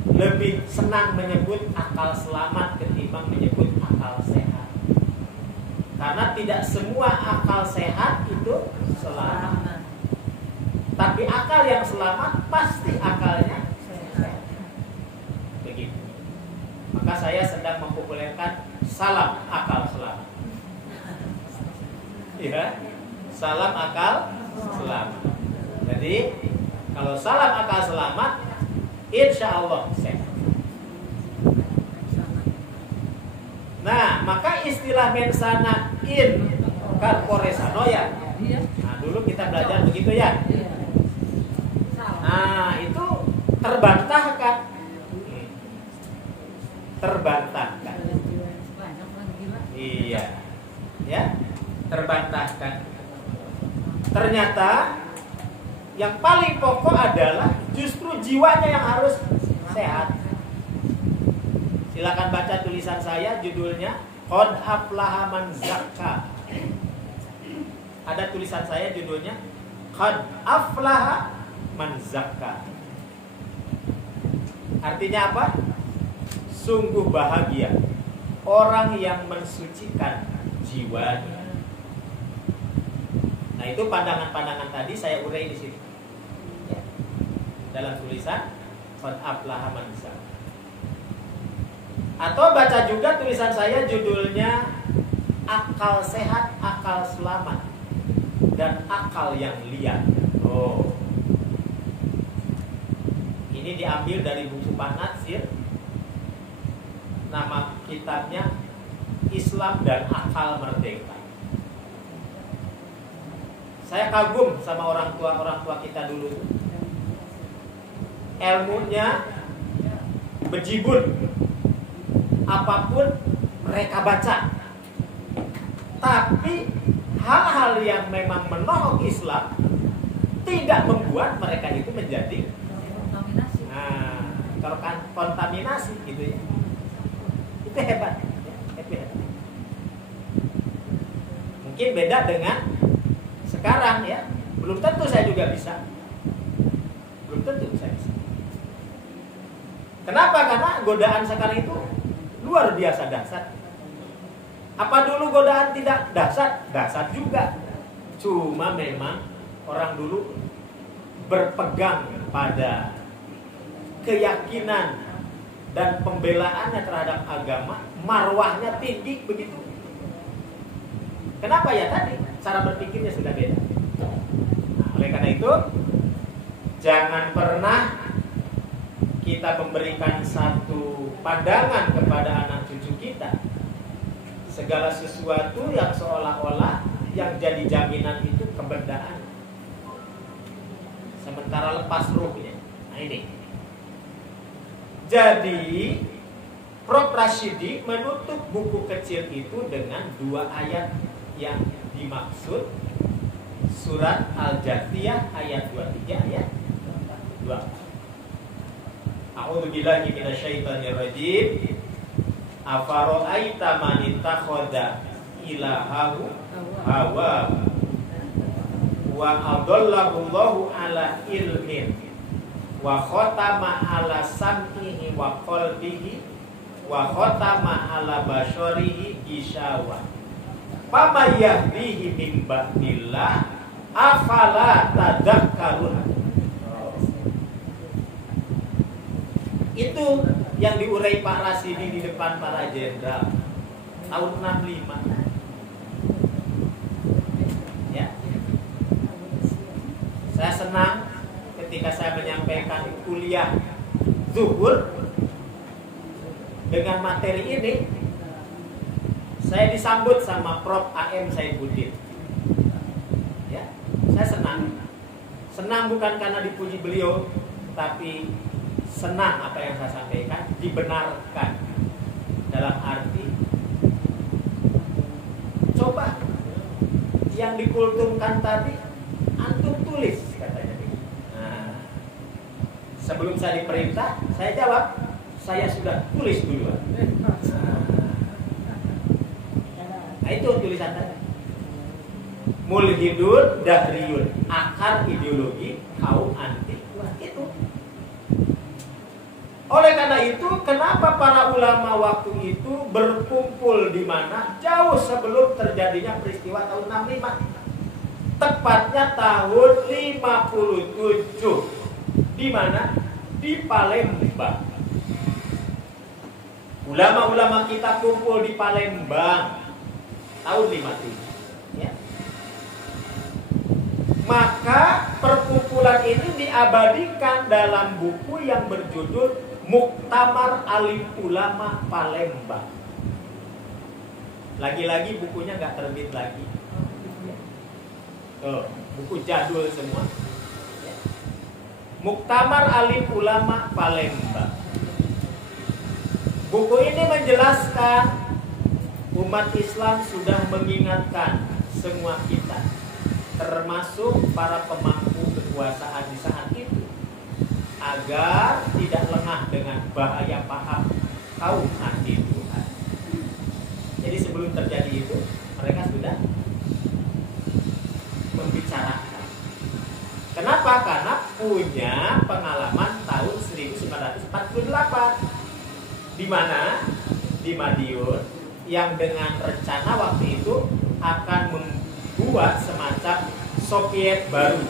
lebih senang menyebut akal selamat ketimbang menyebut akal sehat. Karena tidak semua akal sehat itu selamat. Tapi akal yang selamat pasti akalnya sehat. Begitu. Maka saya sedang mempopulerkan salam akal selamat. Ya, salam akal selamat. Jadi kalau salam akal selamat, insya Allah sehat. Nah, maka istilah mensana in corpore sano ya. Nah, dulu kita belajar begitu ya. Nah, itu terbantahkan. Terbantahkan. Iya. Ya, terbantahkan. Ternyata yang paling pokok adalah justru jiwanya yang harus sehat. Silakan baca tulisan saya, judulnya Qad aflaha man zakka. Ada tulisan saya judulnya Qad aflaha man zakka. Artinya apa? Sungguh bahagia orang yang mensucikan jiwanya. Nah, itu pandangan-pandangan tadi saya urai di sini. Ya. Dalam tulisan Qad aflaha man zakka. Atau baca juga tulisan saya judulnya Akal Sehat, Akal Selamat, dan Akal yang Liar. Oh, ini diambil dari buku Pak Natsir. Nama kitabnya Islam dan Akal Merdeka. Saya kagum sama orang tua kita dulu. Ilmunya bejibun. Apapun mereka baca. Tapi hal-hal yang memang menohok Islam tidak membuat mereka itu menjadi terkontaminasi gitu ya. Itu hebat. Itu hebat. Mungkin beda dengan sekarang ya. Belum tentu saya juga bisa. Belum tentu saya bisa. Kenapa? Karena godaan sekarang itu luar biasa dahsyat. Apa dulu godaan tidak dahsyat? Dahsyat juga. Cuma memang orang dulu berpegang pada keyakinan dan pembelaannya terhadap agama, marwahnya tinggi begitu. Kenapa ya tadi? Cara berpikirnya sudah beda. Nah, oleh karena itu, jangan pernah kita memberikan satu pandangan kepada anak cucu kita, segala sesuatu yang seolah-olah yang jadi jaminan itu kebendaan, sementara lepas ruhnya. Nah ini. Jadi Prof. Rashidi menutup buku kecil itu dengan 2 ayat yang dimaksud, surat Al-Jathiyah ayat 23 ayat 2. A'udzubillahi minasyaitonir rajim. Afara'aita man ittakhadha ilahahu hawa wa adallahu Allahu ala ilmin wa khatama ala sam'ihi wa qalbihi wa khatama ala basyarihi gishawa fama yahdihi min ba'dillah afala tadakkarun. Itu yang diurai Pak Rashidi di depan para jenderal tahun 65. Ya. Saya senang ketika saya menyampaikan kuliah zuhur dengan materi ini, saya disambut sama Prof. A.M. Saifuddin. Ya, saya senang. Senang bukan karena dipuji beliau, tapi senang apa yang saya sampaikan dibenarkan. Dalam arti, coba yang dikultumkan tadi antum tulis, katanya. Nah, sebelum saya diperintah, saya jawab, saya sudah tulis duluan. Nah, itu tulisan tadi. Mulhidun dahriyun, akar ideologi kaum anti. Itu. Oleh karena itu, kenapa para ulama waktu itu berkumpul di mana? Jauh sebelum terjadinya peristiwa tahun 65. Tepatnya tahun 57. Di mana? Di Palembang. Ulama-ulama kita kumpul di Palembang tahun 57. Ya. Maka perkumpulan ini diabadikan dalam buku yang berjudul Muktamar Alim Ulama Palembang. Lagi-lagi bukunya nggak terbit lagi. Buku jadul semua. Muktamar Alim Ulama Palembang. Buku ini menjelaskan umat Islam sudah mengingatkan semua kita, termasuk para pemangku kekuasaan di saat itu, agar tidak lengah dengan bahaya paham kaum anti Tuhan. Jadi sebelum terjadi itu, mereka sudah membicarakan. Kenapa? Karena punya pengalaman tahun 1948, di mana di Madiun yang dengan rencana waktu itu akan membuat semacam Soviet baru.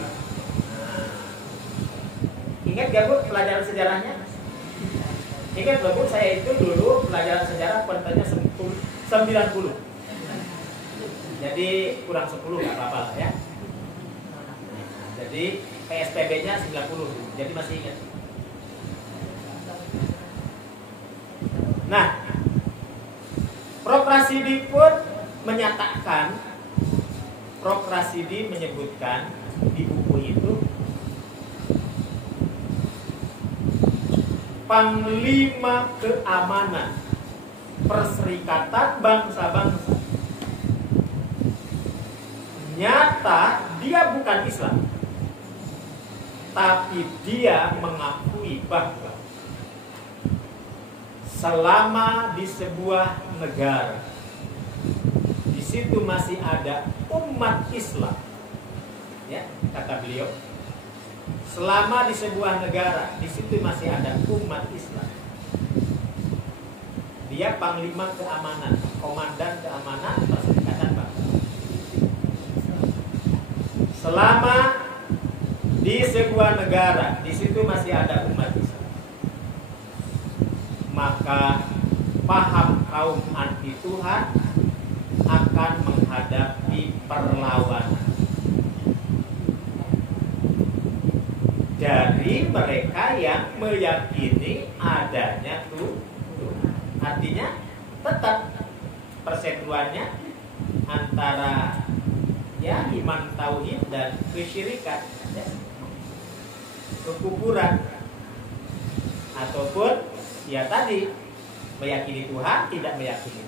Ingat gak Bu pelajaran sejarahnya? Ingat gak Bu, saya itu dulu pelajaran sejarah penetnya 90. Jadi kurang 10 gak apa-apa lah ya. Jadi PSPB-nya 90, jadi masih ingat. Nah, Prof. Rashidi pun menyatakan, Prof. Rashidi menyebutkan di buku itu, Panglima Keamanan Perserikatan Bangsa-Bangsa. Nyata dia bukan Islam, tapi dia mengakui bahwa selama di sebuah negara, di situ masih ada umat Islam, ya kata beliau. Selama di sebuah negara, di situ masih ada umat Islam. Dia Panglima Keamanan, Komandan Keamanan Perserikatan Bangsa. Selama di sebuah negara, di situ masih ada umat Islam, maka paham kaum anti Tuhan akan menghadapi perlawanan dari mereka yang meyakini Artinya tetap perseteruannya antara ya iman tauhid dan kesyirikan, ya. Kekufuran, ataupun ya tadi meyakini Tuhan, tidak meyakini.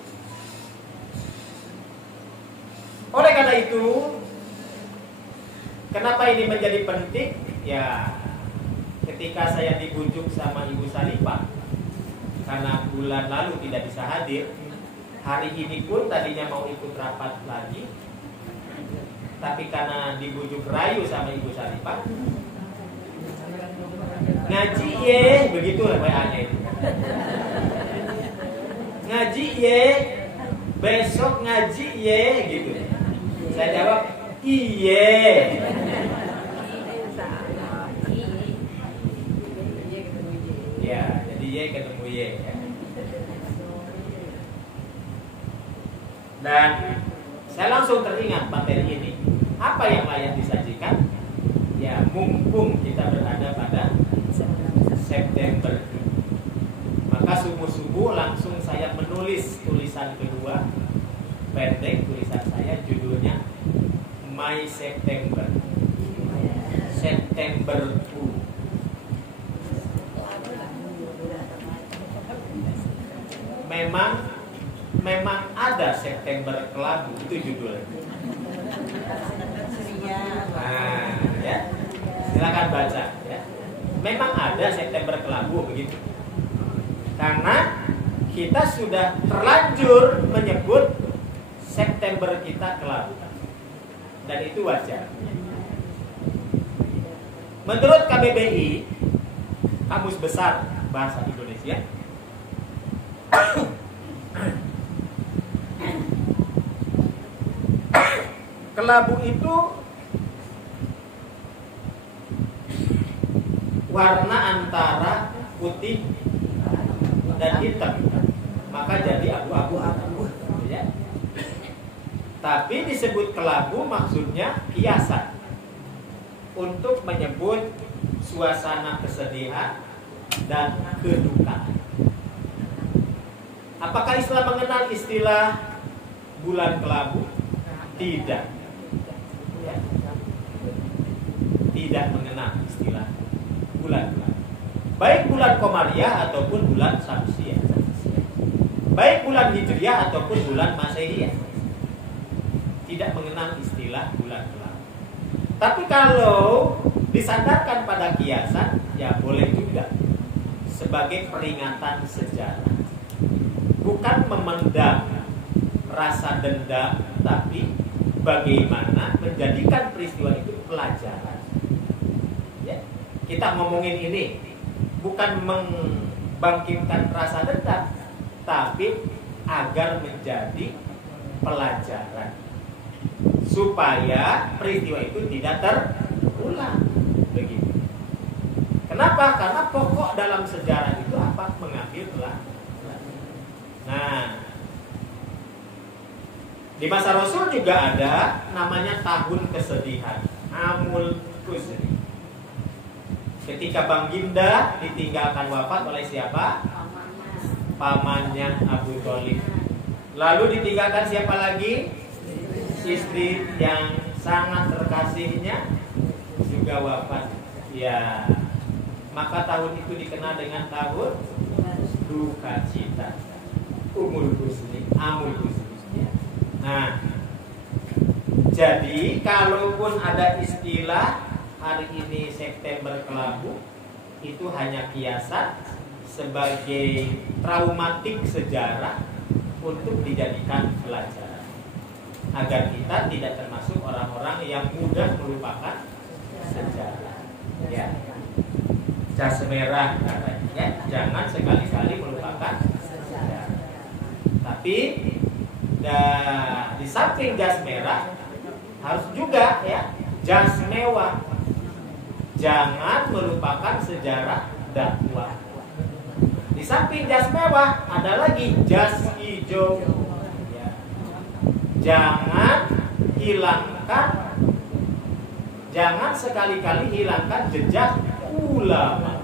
Oleh karena itu, kenapa ini menjadi penting? Ya, ketika saya dibujuk sama Ibu Saripah, karena bulan lalu tidak bisa hadir, hari ini pun tadinya mau ikut rapat lagi, tapi karena dibujuk rayu sama Ibu Saripah, ngaji ye, begitu WA-nya itu. Ngaji ye, besok ngaji ye, gitu. Saya jawab, iye. Ya, jadi ye ketemu ye. Ya. Dan saya langsung teringat materi ini. Apa yang layak disajikan? Ya, mumpung kita berada pada September, maka subuh-subuh langsung saya menulis tulisan kedua pendek, tulisan saya judulnya My September, Septemberku. Memang ada September kelabu, itu judulnya. Nah, ya, silakan baca. Ya. Memang ada September kelabu begitu. Karena kita sudah terlanjur menyebut September kita kelabu. Dan itu wajar. Menurut KBBI, Kamus Besar Bahasa Indonesia, kelabu itu warna antara putih dan hitam, maka jadi abu-abu. Ya. Tapi disebut kelabu maksudnya kiasan untuk menyebut suasana kesedihan dan kedukaan. Apakah Islam mengenal istilah bulan kelabu? Tidak. Ya. Tidak mengenal istilah bulan. Baik bulan Komariah ataupun bulan Syamsiah. Baik bulan Hijriah ataupun bulan Masehiyah. Tidak mengenal istilah bulan kelabu. Tapi kalau disandarkan pada kiasan, ya boleh juga sebagai peringatan sejarah. Bukan memendam rasa dendam, tapi bagaimana menjadikan peristiwa itu pelajaran. Ya. Kita ngomongin ini bukan membangkitkan rasa dendam, tapi agar menjadi pelajaran supaya peristiwa itu tidak terulang. Begitu. Kenapa? Karena pokok dalam sejarah itu apa? Mengambil pelajaran. Nah, di masa Rasul juga ada namanya tahun kesedihan, Amul Husni. Ketika Baginda ditinggalkan wafat oleh siapa? Pamannya Abu Thalib. Lalu ditinggalkan siapa lagi? Istri yang sangat terkasihnya juga wafat. Ya, maka tahun itu dikenal dengan tahun duka cita. Umul Husni, Amul Husni. Nah, jadi kalaupun ada istilah hari ini September kelabu, itu hanya kiasan sebagai traumatik sejarah untuk dijadikan pelajaran agar kita tidak termasuk orang-orang yang mudah melupakan sejarah. Ya, jas merah katanya, ya, jangan sekali-kali melupakan sejarah. Tapi di samping jas merah harus juga ya jas mewah. Jangan melupakan sejarah dakwah. Di samping jas mewah ada lagi jas hijau. Ya. Jangan sekali-kali hilangkan jejak ulama.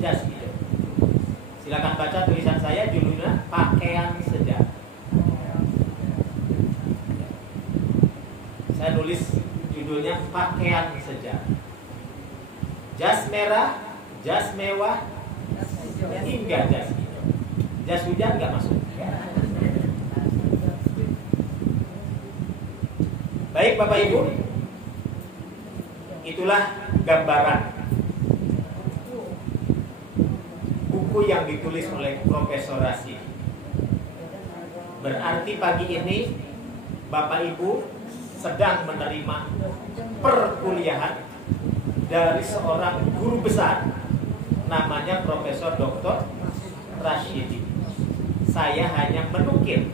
Jas hijau. Silakan baca tulisan saya, judulnya Pakaian Sejarah. Saya nulis judulnya Pakaian Sejarah. Jas merah, jas mewah, hingga jas hijau. Jas hujan nggak masuk. Baik Bapak Ibu, itulah gambaran buku yang ditulis oleh Profesor Rasyid. Berarti pagi ini Bapak Ibu sedang menerima perkuliahan dari seorang guru besar namanya Profesor Dr. Rasyidi. Saya hanya menukil,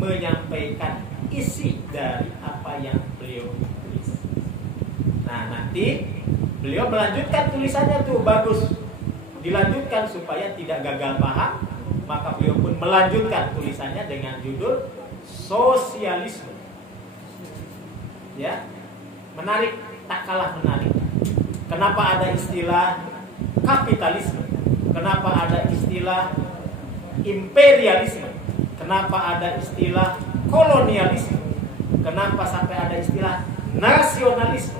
menyampaikan isi dari apa yang beliau tulis. Nah, nanti beliau melanjutkan tulisannya tuh bagus. Dilanjutkan supaya tidak gagal paham, maka beliau pun melanjutkan tulisannya dengan judul Sosialisme. Ya, menarik, tak kalah menarik. Kenapa ada istilah kapitalisme? Kenapa ada istilah imperialisme? Kenapa ada istilah kolonialisme? Kenapa sampai ada istilah nasionalisme?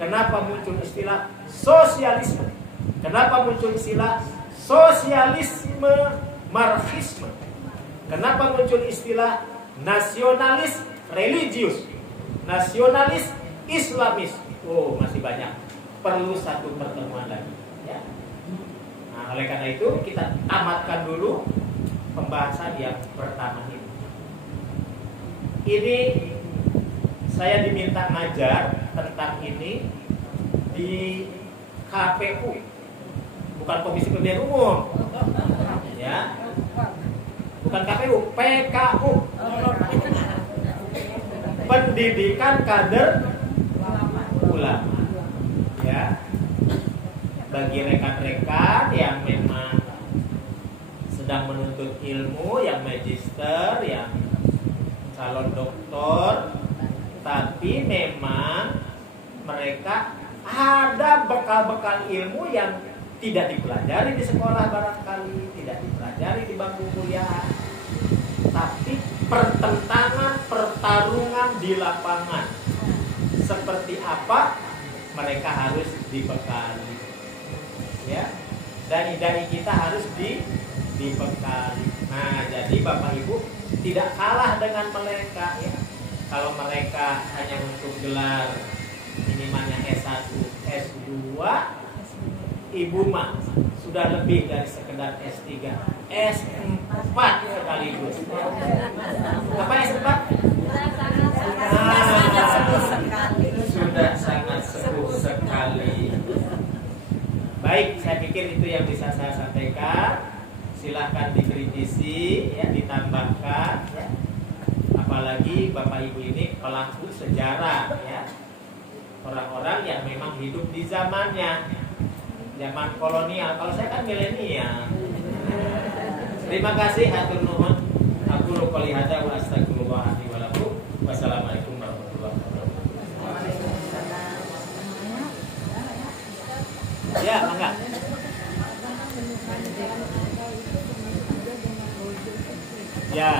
Kenapa muncul istilah sosialisme? Kenapa muncul istilah sosialisme marxisme? Kenapa muncul istilah nasionalis religius? Nasionalis Islamis. Oh, masih banyak. Perlu satu pertemuan lagi, ya. Nah, oleh karena itu kita tamatkan dulu pembahasan yang pertama ini. Ini saya diminta ngajar tentang ini di KPU, bukan Komisi Pemilihan Umum, ya. Bukan KPU, PKU. Pendidikan Kader Ulama, ya. Bagi rekan-rekan yang memang sedang menuntut ilmu, yang magister, yang calon doktor, tapi memang mereka ada bekal-bekal ilmu yang tidak dipelajari di sekolah barangkali, tidak dipelajari di bangku kuliah, tapi pertentangan, pertarungan di lapangan seperti apa mereka harus dibekali, ya. Dai-dai kita harus dibekali. Nah, jadi Bapak Ibu tidak kalah dengan mereka, ya. Kalau mereka hanya untuk gelar minimalnya S1, S2, Ibu mah sudah lebih dari sekedar S3, S4 sekaligus. Apa S4? Sudah sangat sepuh sekali. Baik, saya pikir itu yang bisa saya sampaikan. Silahkan dikritisi, ya, ditambahkan, ya. Apalagi Bapak Ibu ini pelaku sejarah, ya. Orang-orang yang memang hidup di zamannya, zaman kolonial. Kalau saya kan milenial. Terima kasih, hatur nuhun. Aku qouli hadza wa astagfirullah li wa lakum. Wassalamualaikum warahmatullahi wabarakatuh. Ya, mangga. Ya.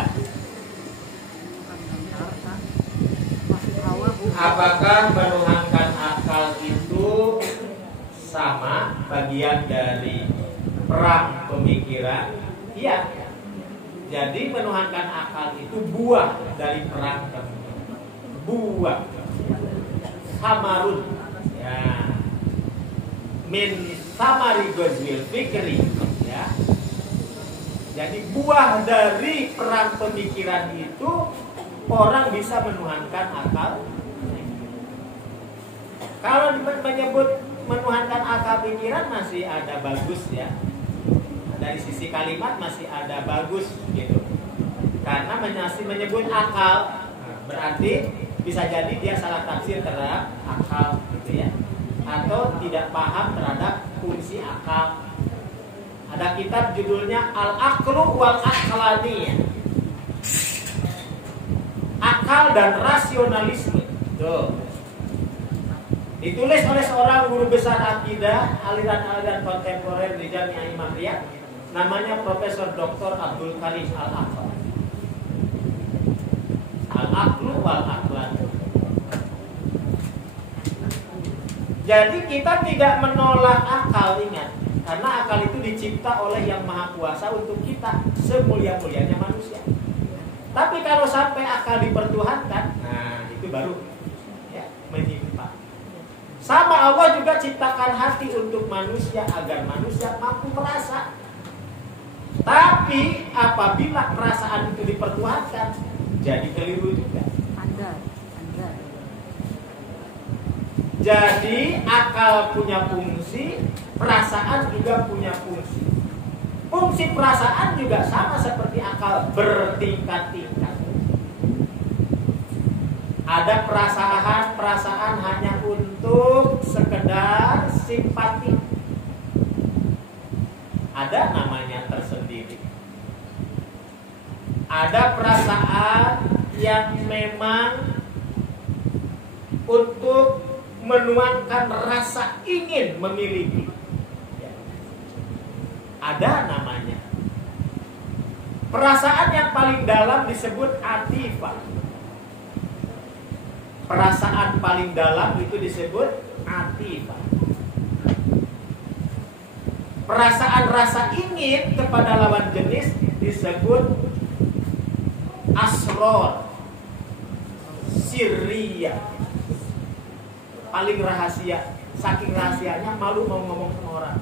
Apakah menuhankan akal itu sama bagian dari perang pemikiran? Iya. Jadi menuhankan akal itu buah dari perang pemikiran. Buah. Samarun. Ya. Min samari ghazwil fikri, ya. Jadi buah dari perang pemikiran itu orang bisa menuhankan akal. Kalau menyebut menuhankan akal pikiran masih ada bagus, ya. Dari sisi kalimat masih ada bagus gitu. Karena masih menyebut akal, berarti bisa jadi dia salah tafsir terhadap akal gitu, ya. Atau tidak paham terhadap fungsi akal. Ada kitab judulnya Al-Aqlu wal Aqlaniyah. Akal dan rasionalisme. Tuh. Ditulis oleh seorang guru besar akidah aliran-aliran kontemporer di Jami'ah Imam Riyad namanya Profesor Dr. Abdul Karim Al-Aql. Al-Aqlu wal-Aqlan. Jadi kita tidak menolak akal, ingat. Karena akal itu dicipta oleh Yang Maha Kuasa untuk kita, semulia-mulianya manusia. Tapi kalau sampai akal dipertuhankan, nah itu baru ya, menyimpang. Sama Allah juga ciptakan hati untuk manusia agar manusia mampu merasa. Tapi apabila perasaan itu dipertuhankan, jadi keliru juga. Anda. Jadi akal punya fungsi, perasaan juga punya fungsi. Fungsi perasaan juga sama seperti akal, bertingkat-tingkat. Ada perasaan hanya untuk sekedar simpati. Ada namanya tersendiri. Ada perasaan yang memang untuk menuangkan rasa ingin memiliki. Ada namanya. Perasaan yang paling dalam disebut atifah. Perasaan paling dalam itu disebut atifah. Perasaan rasa ingin kepada lawan jenis disebut asror, sirriyah. Paling rahasia, saking rahasianya malu mau ngomong sama orang.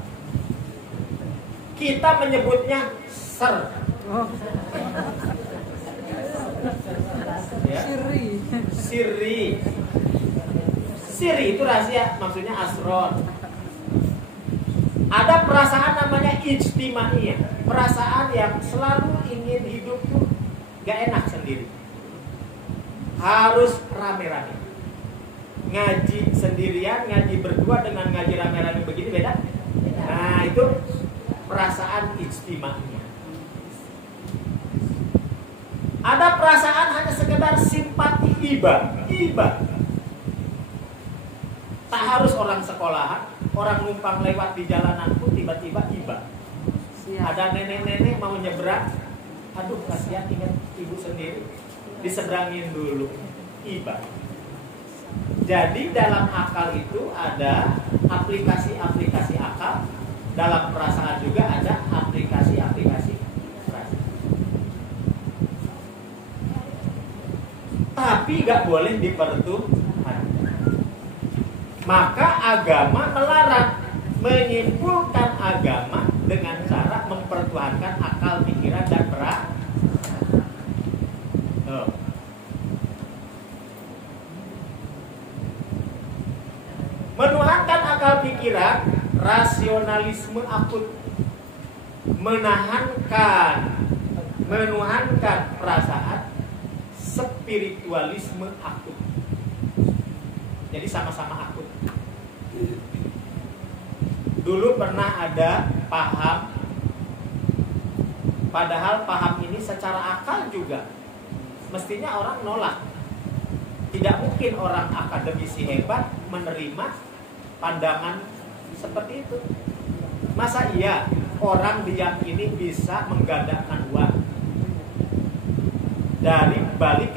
Kita menyebutnya ser. Ya. Siri itu rahasia, maksudnya asror. Ada perasaan namanya ijtimaiyah, perasaan yang selalu ingin hidup tuh gak enak sendiri, harus rame-rame. Ngaji sendirian, ngaji berdua dengan ngaji rame-rame begini beda. Nah itu perasaan ijtimaiyah. Ada perasaan hanya sekedar simpati iba. Tak harus orang sekolahan, orang numpang lewat di jalanan pun tiba-tiba iba. Ada nenek-nenek mau nyebrang, aduh kasihan ingat ibu sendiri, diseberangin dulu, iba. Jadi dalam akal itu ada aplikasi-aplikasi akal, dalam perasaan juga ada aplikasi-aplikasi perasaan. Tapi gak boleh dipertuhankan. Maka agama melarang, menyimpulkan agama dengan cara mempertuhankan akal, pikiran, dan perasaan. Menuhankan akal pikiran, rasionalisme akut. Menuhankan perasaan, spiritualisme akut. Jadi sama-sama akut. Dulu pernah ada paham, padahal paham ini secara akal juga mestinya orang nolak. Tidak mungkin orang akademisi hebat menerima pandangan seperti itu. Masa iya orang diyakini bisa menggandakan uang dari balik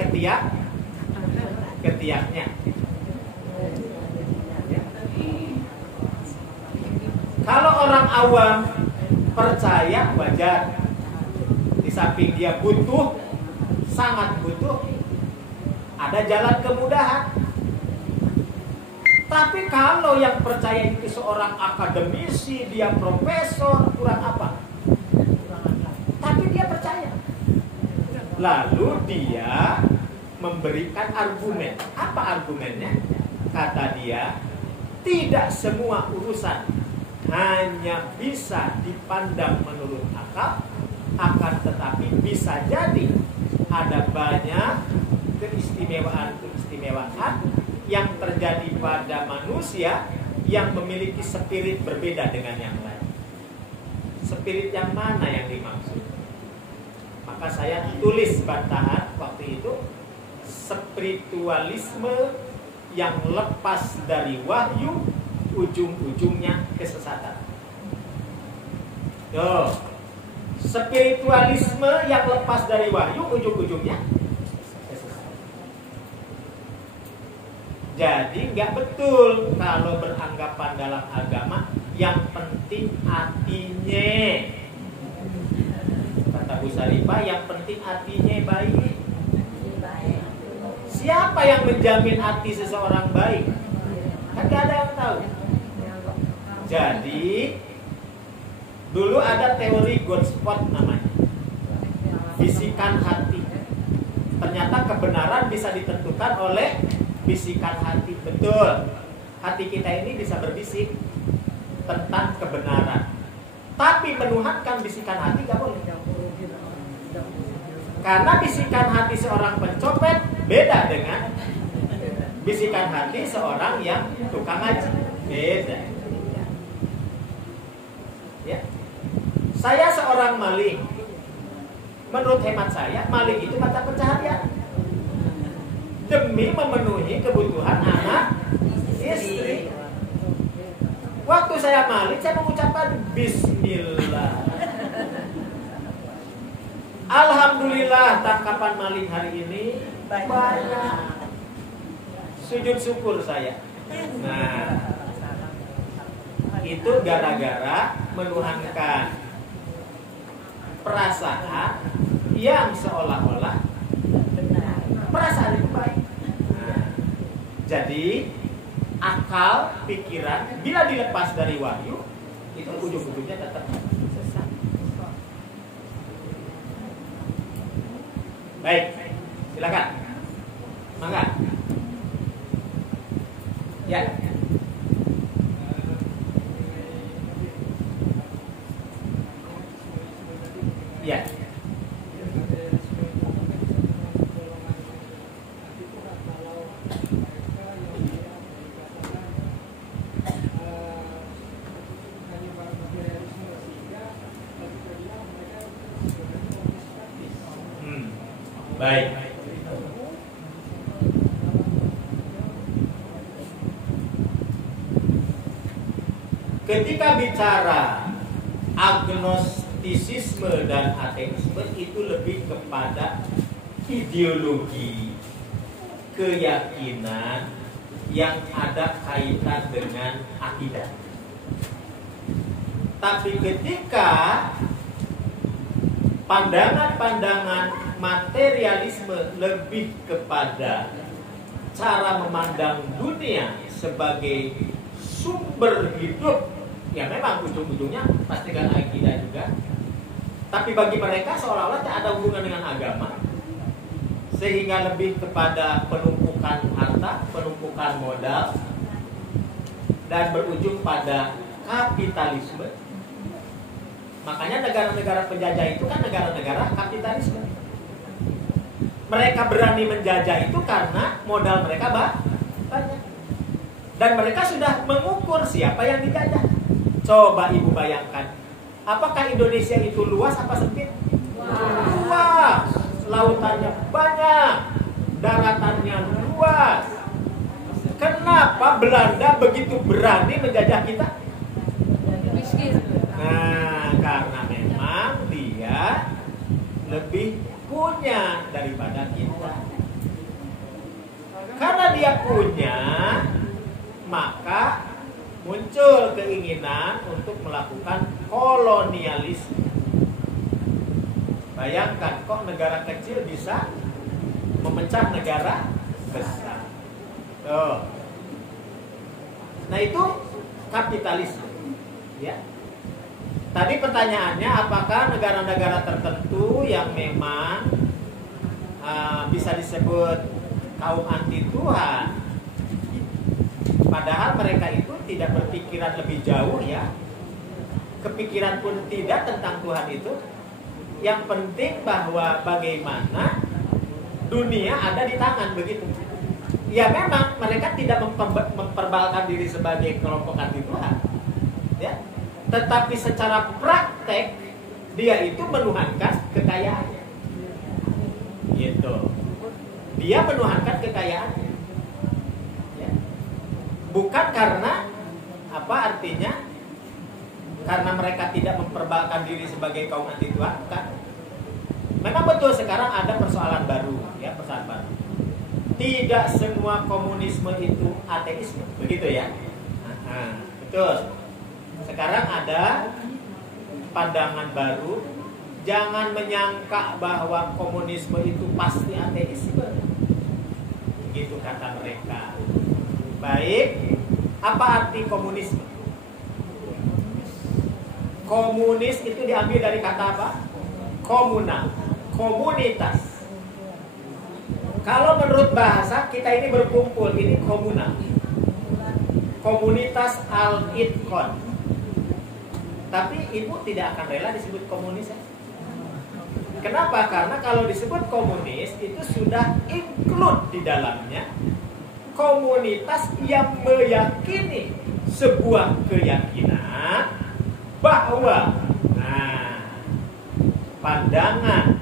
ketiaknya. Kalau orang awam percaya wajar. Di samping dia butuh, sangat butuh, ada jalan kemudahan. Tapi kalau yang percaya itu seorang akademisi, dia profesor, kurang apa? Tapi dia percaya. Lalu dia memberikan argumen. Apa argumennya? Kata dia, tidak semua urusan hanya bisa dipandang menurut akal, akan tetapi bisa jadi ada banyak keistimewaan yang terjadi pada manusia yang memiliki spirit berbeda dengan yang lain. Spirit yang mana yang dimaksud? Maka saya tulis bantahan waktu itu, spiritualisme yang lepas dari wahyu, ujung-ujungnya kesesatan. Spiritualisme yang lepas dari wahyu ujung-ujungnya kesesatan. Jadi nggak betul kalau beranggapan dalam agama yang penting hatinya. Kata Bu Saripah, yang penting hatinya baik. Siapa yang menjamin hati seseorang baik? Kan gak ada yang tahu. Jadi dulu ada teori Godspot namanya, bisikan hati. Ternyata kebenaran bisa ditentukan oleh bisikan hati. Betul, hati kita ini bisa berbisik tentang kebenaran, tapi menuhankan bisikan hati gak boleh. Karena bisikan hati seorang pencopet beda dengan bisikan hati seorang yang tukang ngaji. Beda. Ya. Saya seorang maling. Menurut hemat saya, maling itu mata pencaharian demi memenuhi kebutuhan anak istri. Waktu saya maling, saya mengucapkan Bismillah. Alhamdulillah, tangkapan maling hari ini banyak. Sujud syukur saya. Nah, itu gara-gara menuhankan perasaan yang seolah-olah perasaan itu baik. Nah, jadi akal, pikiran bila dilepas dari wahyu itu ujung-ujungnya tetap sesat. Baik, silakan. Mangga. Ya. Ya. Baik. Ketika bicara agnostisisme dan ateisme itu lebih kepada ideologi, keyakinan yang ada kaitan dengan akidah. Tapi ketika pandangan-pandangan materialisme lebih kepada cara memandang dunia sebagai sumber hidup, ya memang ujung-ujungnya pasti kan akidah juga. Tapi bagi mereka seolah-olah tak ada hubungan dengan agama, sehingga lebih kepada penumpukan harta, penumpukan modal, dan berujung pada kapitalisme. Makanya negara-negara penjajah itu kan negara-negara kapitalisme. Mereka berani menjajah itu karena modal mereka banyak. Dan mereka sudah mengukur siapa yang dijajah. Coba ibu bayangkan, apakah Indonesia itu luas apa sempit? Luas. Lautannya banyak, daratannya luas. Kenapa Belanda begitu berani menjajah kita? Nah, karena memang dia lebih punya daripada kita. Karena dia punya, maka muncul keinginan untuk melakukan kolonialisme. Bayangkan, kok negara kecil bisa memecah negara besar. Tuh. Nah, itu kapitalisme. Ya. Tadi pertanyaannya, apakah negara-negara tertentu yang memang bisa disebut kaum anti Tuhan, padahal mereka itu tidak berpikiran lebih jauh, ya, kepikiran pun tidak tentang Tuhan itu. Yang penting bahwa bagaimana dunia ada di tangan, begitu. Ya memang mereka tidak memperbalkan diri sebagai kelompok anti Tuhan, ya. Tetapi secara praktek dia itu menuhankan kekayaannya, gitu. Dia menuhankan kekayaannya, ya. Bukan karena apa artinya karena mereka tidak memperbakan diri sebagai kaum anti Tuhan, bukan. Memang betul sekarang ada persoalan baru, ya, persoalan baru. Tidak semua komunisme itu ateisme, begitu ya? Betul. Sekarang ada pandangan baru. Jangan menyangka bahwa komunisme itu pasti ateisme. Begitu kata mereka. Baik, apa arti komunisme? Komunis itu diambil dari kata apa? Komunal, komunitas. Kalau menurut bahasa kita ini berkumpul, ini komunal. Komunitas al-idkon. Tapi ibu tidak akan rela disebut komunis ya? Kenapa? Karena kalau disebut komunis itu sudah include di dalamnya komunitas yang meyakini sebuah keyakinan bahwa pandangan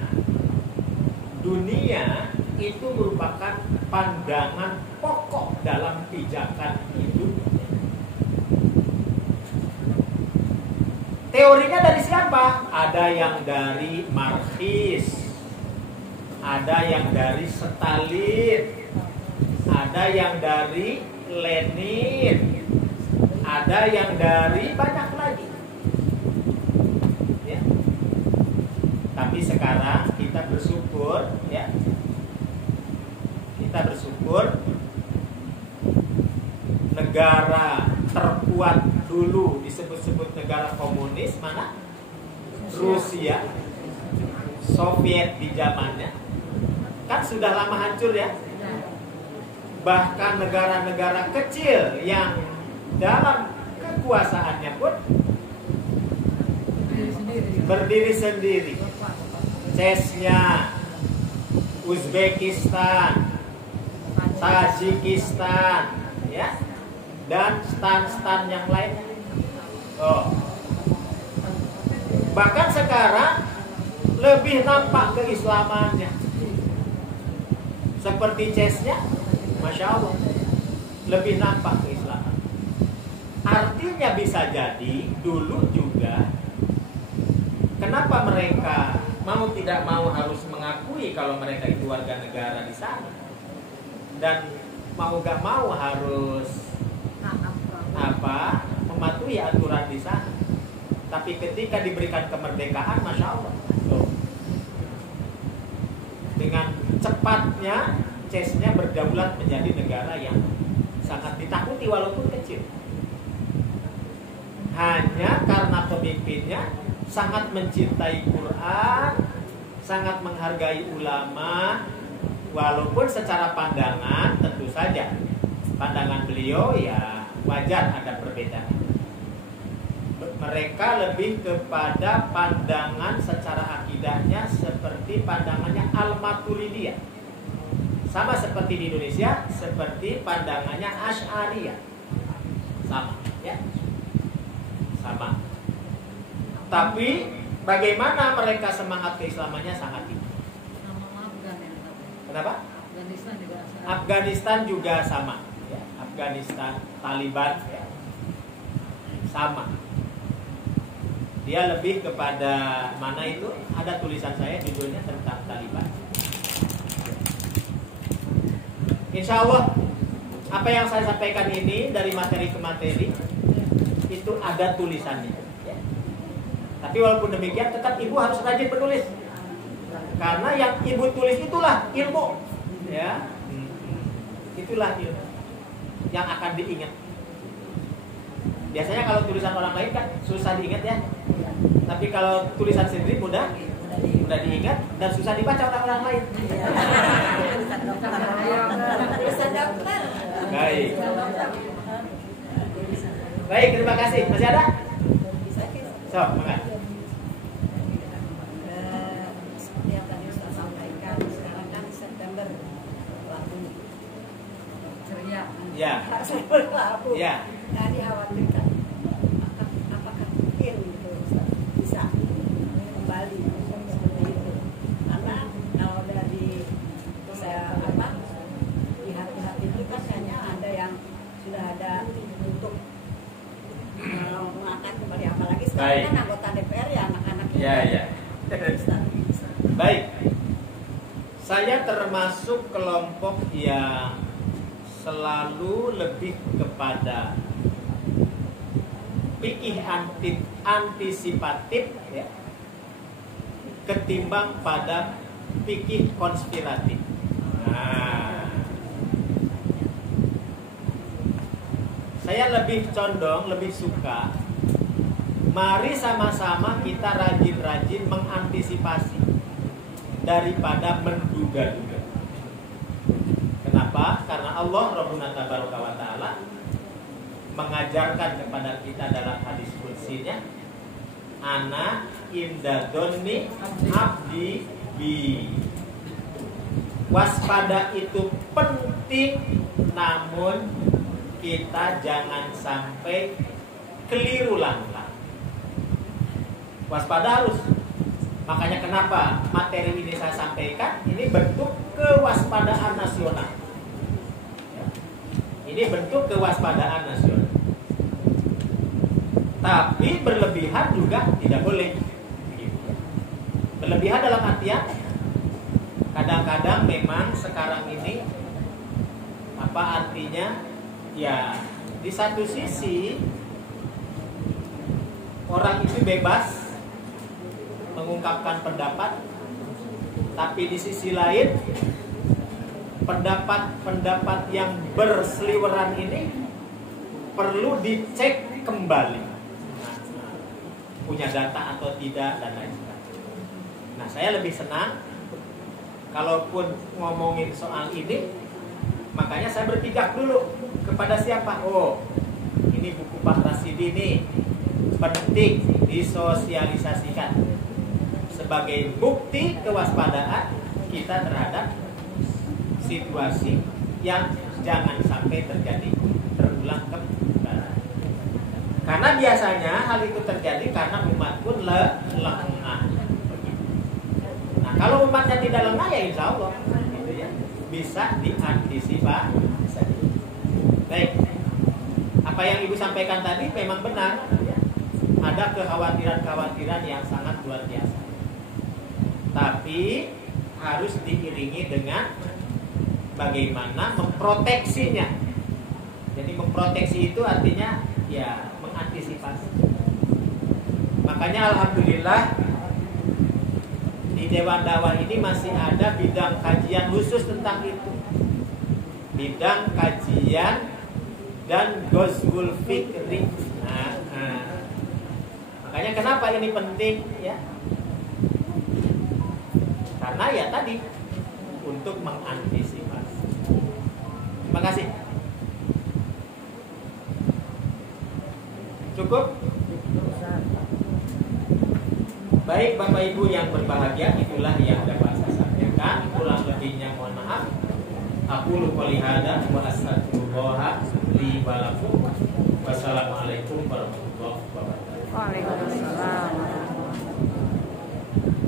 dunia itu merupakan pandangan pokok dalam pijakan hidup. Teorinya dari siapa? Ada yang dari Marxis, ada yang dari Stalin, ada yang dari Lenin, ada yang dari banyak lagi. Ya. Tapi sekarang kita bersyukur, ya, kita bersyukur negara terkuat dulu disebut-sebut negara komunis mana? Rusia, Soviet di zamannya kan sudah lama hancur ya. Bahkan negara-negara kecil yang dalam kekuasaannya pun berdiri sendiri. Chechnya, Uzbekistan, Tajikistan, ya, dan stan-stan yang lainnya. Bahkan sekarang lebih nampak keislamannya. Seperti Chechnya, Masya Allah, lebih nampak keislaman. Artinya bisa jadi dulu juga, kenapa mereka mau tidak mau harus mengakui kalau mereka itu warga negara di sana, dan mau gak mau harus mematuhi aturan di sana. Tapi ketika diberikan kemerdekaan, Masya Allah, dengan cepatnya Chechnya berdaulat menjadi negara yang sangat ditakuti walaupun kecil. Hanya karena pemimpinnya sangat mencintai Quran, sangat menghargai ulama, walaupun secara pandangan tentu saja pandangan beliau ya wajar ada perbedaan. Mereka lebih kepada pandangan secara akidahnya seperti pandangannya Al-Maturidiyah. Sama seperti di Indonesia, seperti pandangannya Asy'ariyah. Sama, ya. Sama. Tapi bagaimana mereka semangat keislamannya sangat tinggi. Kenapa? Afghanistan juga sama, ya. Afghanistan, Taliban, ya. Sama. Dia lebih kepada mana itu? Ada tulisan saya judulnya tentang Taliban. Insya Allah apa yang saya sampaikan ini dari materi ke materi itu ada tulisannya, ya. Tapi walaupun demikian tetap ibu harus rajin menulis, karena yang ibu tulis itulah ilmu, ya. Itulah ilmu yang akan diingat. Biasanya kalau tulisan orang lain kan susah diingat ya, tapi kalau tulisan sendiri mudah diingat dan susah dibaca oleh orang lain. Baik, terima kasih. Masih ada? So, makan. Seperti yang tadi Ustaz sampaikan, sekarang kan September labu ceria. Ya. September labu. Ya. Nah, dikhawatirkan apakah mungkin gitu Ustaz bisa kembali seperti itu? Karena kalau dari saya lihat itu kan kayaknya ada yang sudah ada untuk mengangkat kembali, apalagi sekarang Baik, saya termasuk kelompok yang selalu lebih kepada fikih antisipatif ya, ketimbang pada fikih konspiratif. Nah, saya lebih condong, lebih suka, mari sama-sama kita rajin-rajin mengantisipasi daripada menduga-duga. Kenapa? Karena Allah Rabbuna Tabaraka wa Ta'ala mengajarkan kepada kita dalam hadis qudsinya, ana inda dhanni abdi bi. Waspada itu penting, namun kita jangan sampai keliru langkah. Waspada harus. Makanya kenapa materi ini saya sampaikan, ini bentuk kewaspadaan nasional. Ini bentuk kewaspadaan nasional. Tapi berlebihan juga tidak boleh. Berlebihan dalam artian kadang-kadang memang sekarang ini apa artinya? Ya, di satu sisi orang itu bebas mengungkapkan pendapat, tapi di sisi lain pendapat-pendapat yang berseliweran ini perlu dicek kembali, punya data atau tidak dan lain sebagainya. Nah, saya lebih senang kalaupun ngomongin soal ini, makanya saya berpijak dulu kepada siapa. Oh, ini buku Pak Rasidi nih, penting disosialisasikan sebagai bukti kewaspadaan kita terhadap situasi yang jangan sampai terjadi terulang kembali. Karena biasanya hal itu terjadi karena umat pun lengah. Nah, kalau umatnya tidak lengah ya insya Allah gitu ya, bisa diantisipasi. Baik, apa yang Ibu sampaikan tadi memang benar. Ada kekhawatiran-kekhawatiran yang sangat luar biasa. Tapi harus diiringi dengan bagaimana memproteksinya. Jadi memproteksi itu artinya ya mengantisipasi. Makanya alhamdulillah di Dewan Dakwah ini masih ada bidang kajian khusus tentang itu. Bidang kajian dan Ghazwul Fikri. Makanya kenapa ini penting ya? Karena ya tadi untuk mengantisipasi. Terima kasih. Cukup? Baik Bapak Ibu yang berbahagia, itulah yang dapat saya sampaikan. Kurang lebihnya mohon maaf. Aku qouli hadza wa astaghfirullah li wa lakum. Wassalamualaikum warahmatullahi wabarakatuh. Waalaikumsalam.